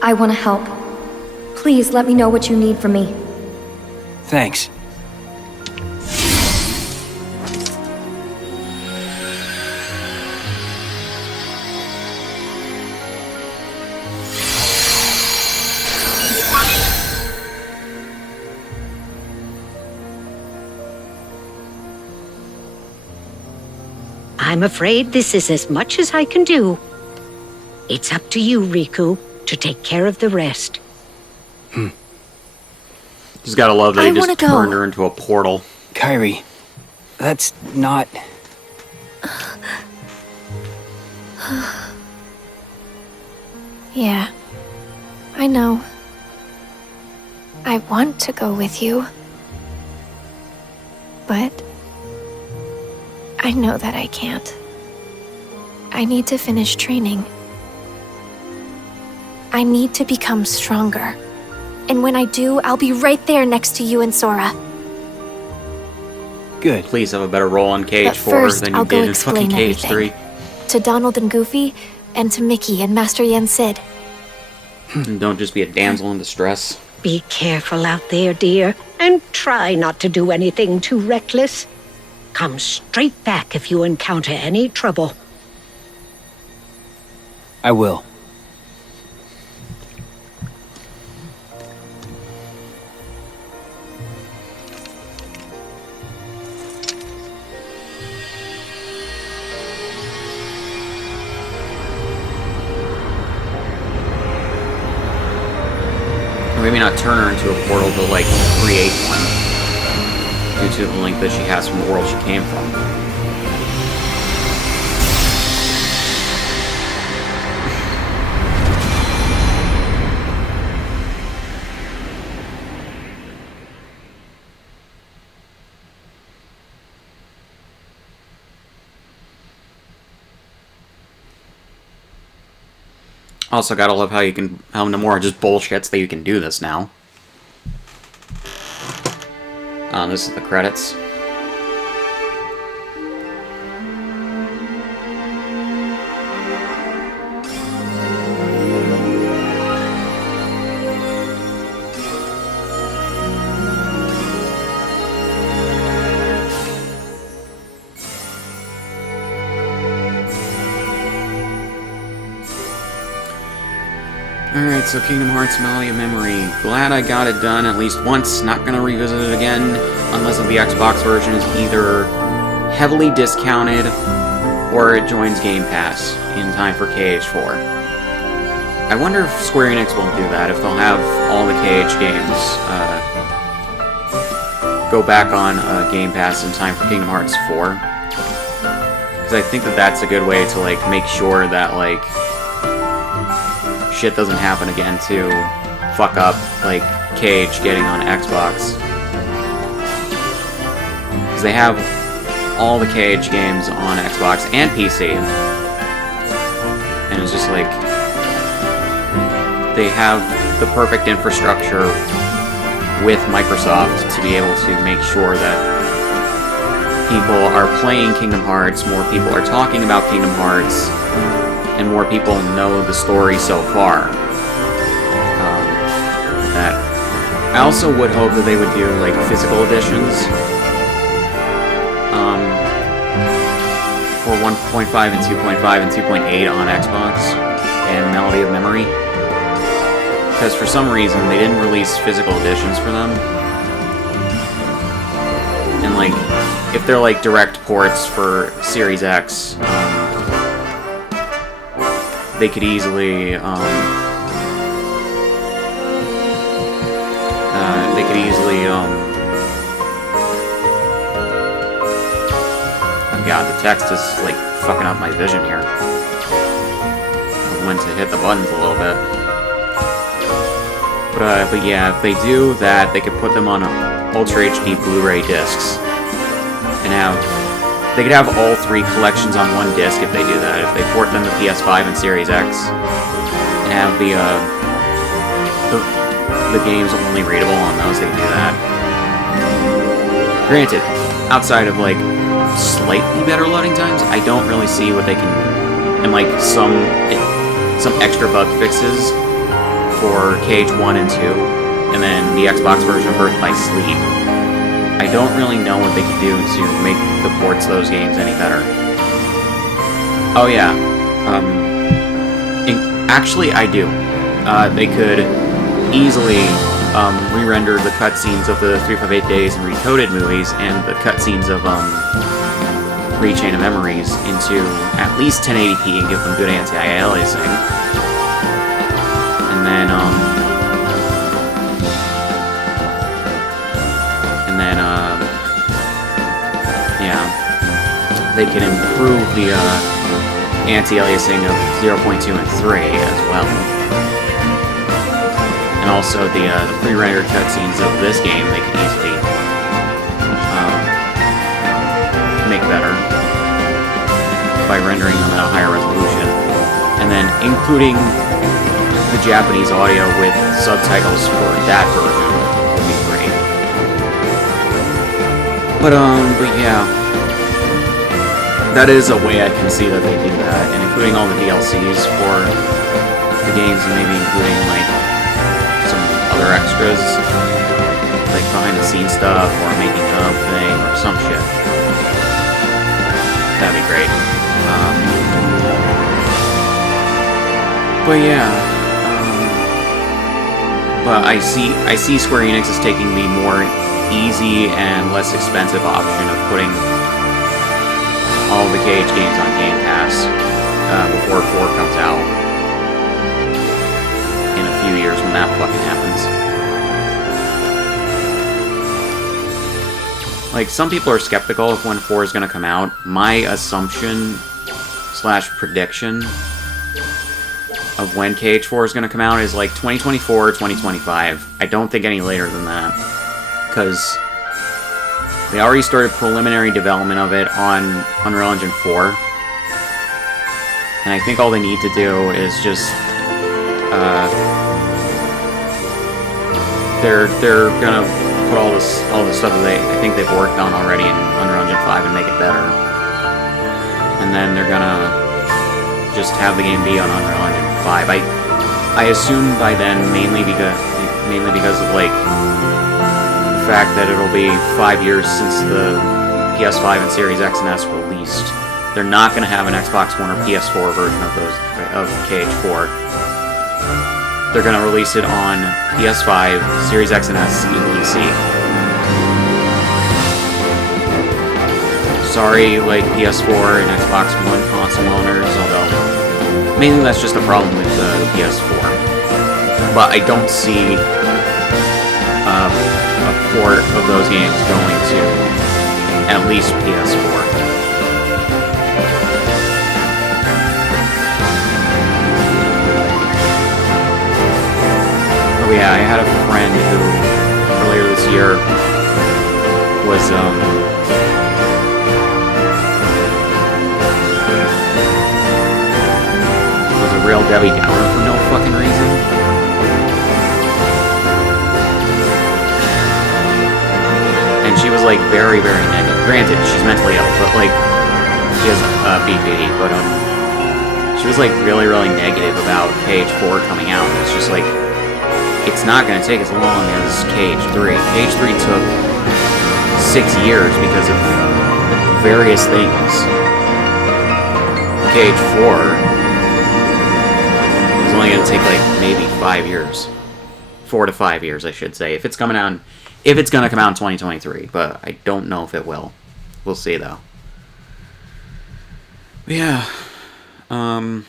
I want to help. Please let me know what you need from me. Thanks. I'm afraid this is as much as I can do. It's up to you, Riku, to take care of the rest. Just gotta love that I he just wanna go. turned her into a portal. Kairi, that's not... Yeah, I know. I want to go with you. But I know that I can't. I need to finish training. I need to become stronger. And when I do, I'll be right there next to you and Sora. Good. Please have a better role in Cage But 4 first, than you I'll go did in fucking explain Cage everything. 3. To Donald and Goofy, and to Mickey and Master Yen Sid. And don't just be a damsel in distress. Be careful out there, dear, and try not to do anything too reckless. Come straight back if you encounter any trouble. I will. Or maybe not turn her into a portal, but like create one. Due to the link that she has from the world she came from. Also, gotta love how Nomura just bullshits that you can do this now. This is the credits. Alright, so Kingdom Hearts Melody of Memory. Glad I got it done at least once. Not gonna revisit it again, unless the Xbox version is either heavily discounted or it joins Game Pass in time for KH4. I wonder if Square Enix will do that, if they'll have all the KH games go back on Game Pass in time for Kingdom Hearts 4. Because I think that that's a good way to, like, make sure that, like, shit doesn't happen again to fuck up, like, KH getting on Xbox. Because they have all the KH games on Xbox and PC. And it's just like, they have the perfect infrastructure with Microsoft to be able to make sure that people are playing Kingdom Hearts, more people are talking about Kingdom Hearts, and more people know the story so far. That I also would hope that they would do like physical editions for 1.5 and 2.5 and 2.8 on Xbox and Melody of Memory, because for some reason they didn't release physical editions for them. And like, if they're like direct ports for Series X, they could easily, oh god, the text is, like, fucking up my vision here. I went to hit the buttons a little bit. But yeah, if they do that, they could put them on Ultra HD Blu-ray discs. And they could have all three collections on one disc if they do that. If they port them to PS5 and Series X, and have the games only readable on those, they can do that. Granted, outside of like slightly better loading times, I don't really see what they can, and like some extra bug fixes for KH1 and 2, and then the Xbox version of Birth by Sleep. I don't really know what they could do to make the ports of those games any better. Oh yeah, actually I do. They could easily re-render the cutscenes of the 358 Days and Recoded movies and the cutscenes of Rechain of Memories into at least 1080p and give them good anti-aliasing. And then, yeah, they can improve the anti-aliasing of 0.2 and 3 as well. And also the pre-rendered cutscenes of this game they can easily make better by rendering them at a higher resolution. And then including the Japanese audio with subtitles for that version would be great. But yeah. That is a way I can see that they do that, and including all the DLCs for the games, and maybe including, like, some other extras, like behind-the-scenes stuff, or a making-of thing, or some shit. That'd be great. But yeah, but I see Square Enix is taking the more easy and less expensive option of putting all the KH games on Game Pass before 4 comes out in a few years when that fucking happens. Like, some people are skeptical of when 4 is going to come out. My assumption / prediction of when KH4 is going to come out is like 2024 or 2025. I don't think any later than that. Because they already started preliminary development of it on Unreal Engine 4. And I think all they need to do is just... they're gonna put all this stuff that I think they've worked on already in Unreal Engine 5 and make it better. And then they're gonna just have the game be on Unreal Engine 5. I assume by then, mainly because of, like, the fact that it'll be 5 years since the PS5 and Series X and S released. They're not going to have an Xbox One or PS4 version of KH4. They're going to release it on PS5, Series X and S, and PC. Sorry, like, PS4 and Xbox One console owners, although mainly that's just a problem with the PS4. But I don't see a port of those games going to at least PS4. Oh yeah, I had a friend who earlier this year was a real Debbie Downer for no fucking reason. And she was, like, very, very negative. Granted, she's mentally ill, but, like, she has BPD, but, she was, like, really, really negative about KH4 coming out. And it's just, like, it's not going to take as long as KH3. KH3 took 6 years because of various things. KH4 is only going to take, like, maybe 5 years. 4 to 5 years, I should say. If it's going to come out in 2023, but I don't know if it will. We'll see, though. But yeah. So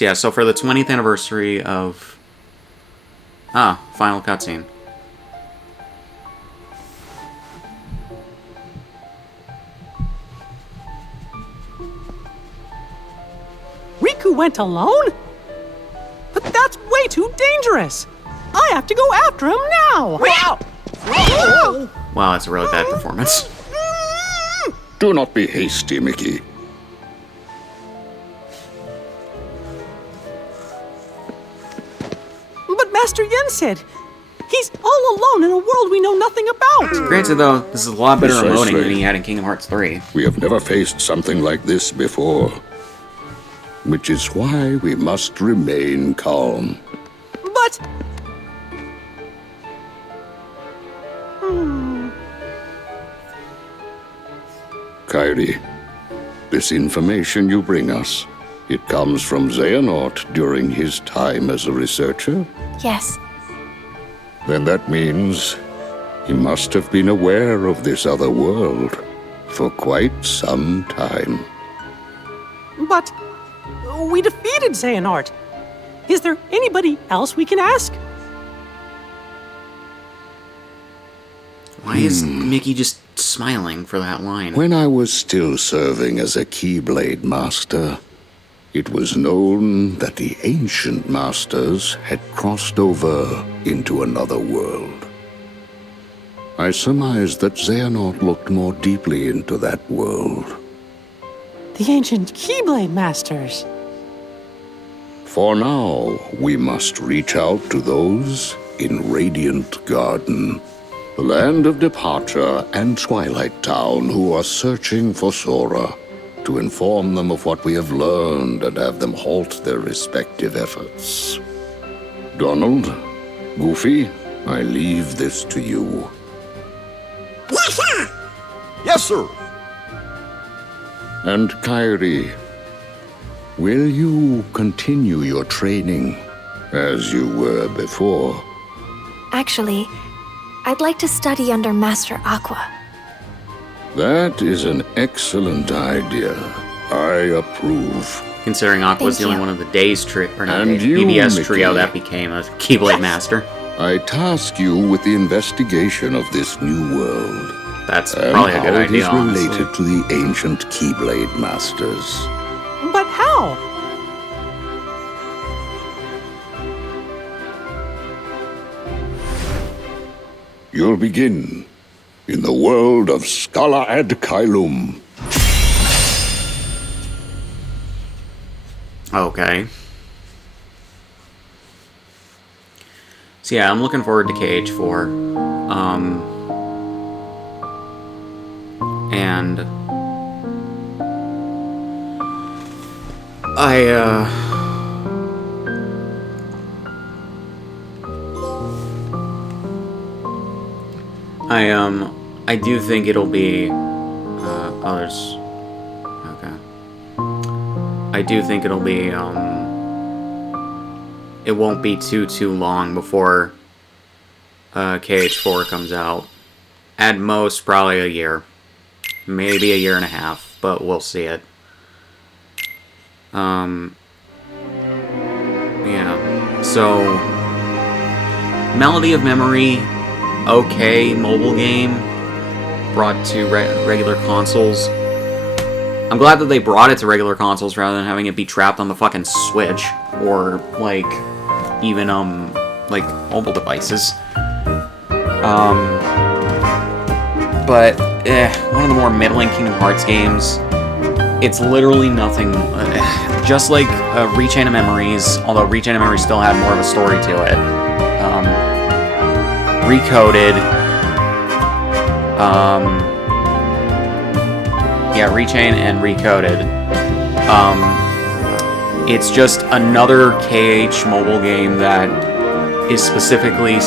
yeah, so for the 20th anniversary of... final cutscene. Riku went alone? But that's way too dangerous! I have to go after him now! Wow, that's a really bad performance. Do not be hasty, Mickey. But Master Yen said he's all alone in a world we know nothing about. Granted, though, this is a lot better Precisely. emoting than he had in Kingdom Hearts 3. We have never faced something like this before. which is why we must remain calm. But... Kairi, this information you bring us, it comes from Xehanort during his time as a researcher? Yes. Then that means he must have been aware of this other world for quite some time. But... we defeated Xehanort. Is there anybody else we can ask? Why is Mickey just smiling for that line? When I was still serving as a Keyblade Master, it was known that the ancient masters had crossed over into another world. I surmised that Xehanort looked more deeply into that world. The ancient Keyblade Masters. For now, we must reach out to those in Radiant Garden, the land of departure and Twilight Town, who are searching for Sora, to inform them of what we have learned and have them halt their respective efforts. Donald, Goofy, I leave this to you. Yes, sir! Yes, sir! And Kairi, will you continue your training as you were before? Actually, I'd like to study under Master Aqua. That is an excellent idea. I approve. Considering Aqua's the only one of the Days trio, or not And Days, you, BBS trio Mickey. that became a Keyblade Master. I task you with the investigation of this new world. That's and probably a good how idea, it is honestly. related to the ancient Keyblade Masters. But how? You'll begin in the world of Scala ad Caelum. Okay. So yeah, I'm looking forward to KH4. And I do think it'll be, others. Okay. I do think it'll be, it won't be too long before, KH4 comes out. At most, probably a year. Maybe a year and a half, but we'll see it. Yeah. So, Melody of Memory, okay mobile game, brought to regular consoles. I'm glad that they brought it to regular consoles rather than having it be trapped on the fucking Switch, or, like, even, like, mobile devices. But, one of the more middling Kingdom Hearts games. It's literally nothing, just like Rechain of Memories, although Rechain of Memories still had more of a story to it. Recoded, yeah, Rechain and Recoded. It's just another KH mobile game that is specifically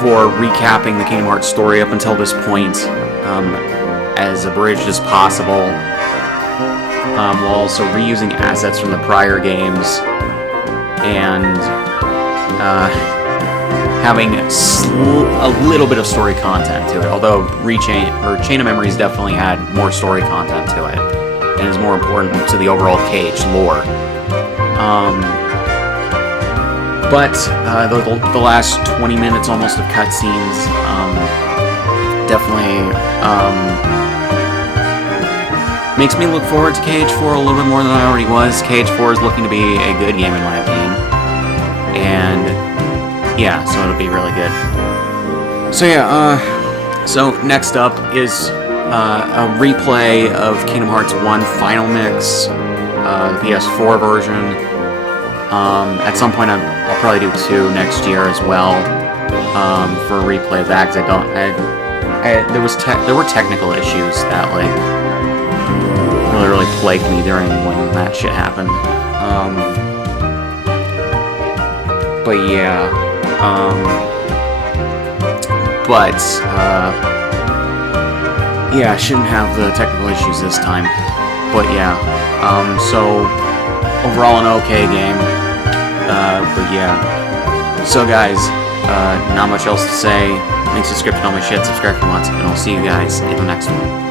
for recapping the Kingdom Hearts story up until this point, as abridged as possible, while also reusing assets from the prior games, and having a little bit of story content to it, although Chain of Memories definitely had more story content to it, and is more important to the overall KH lore. But the last 20 minutes almost of cutscenes definitely makes me look forward to KH4 a little bit more than I already was. KH4 is looking to be a good game in my opinion. And yeah, so it'll be really good. So yeah, so next up is a replay of Kingdom Hearts 1 Final Mix, the PS4 version. At some point I'll probably do 2 next year as well, for a replay of that, because there were technical issues that like really literally plagued me during when that shit happened. But yeah, yeah, I shouldn't have the technical issues this time. But yeah, so overall an okay game. But yeah, so guys, not much else to say. Link, subscribe to all my shit, subscribe if you want, and I'll see you guys in the next one.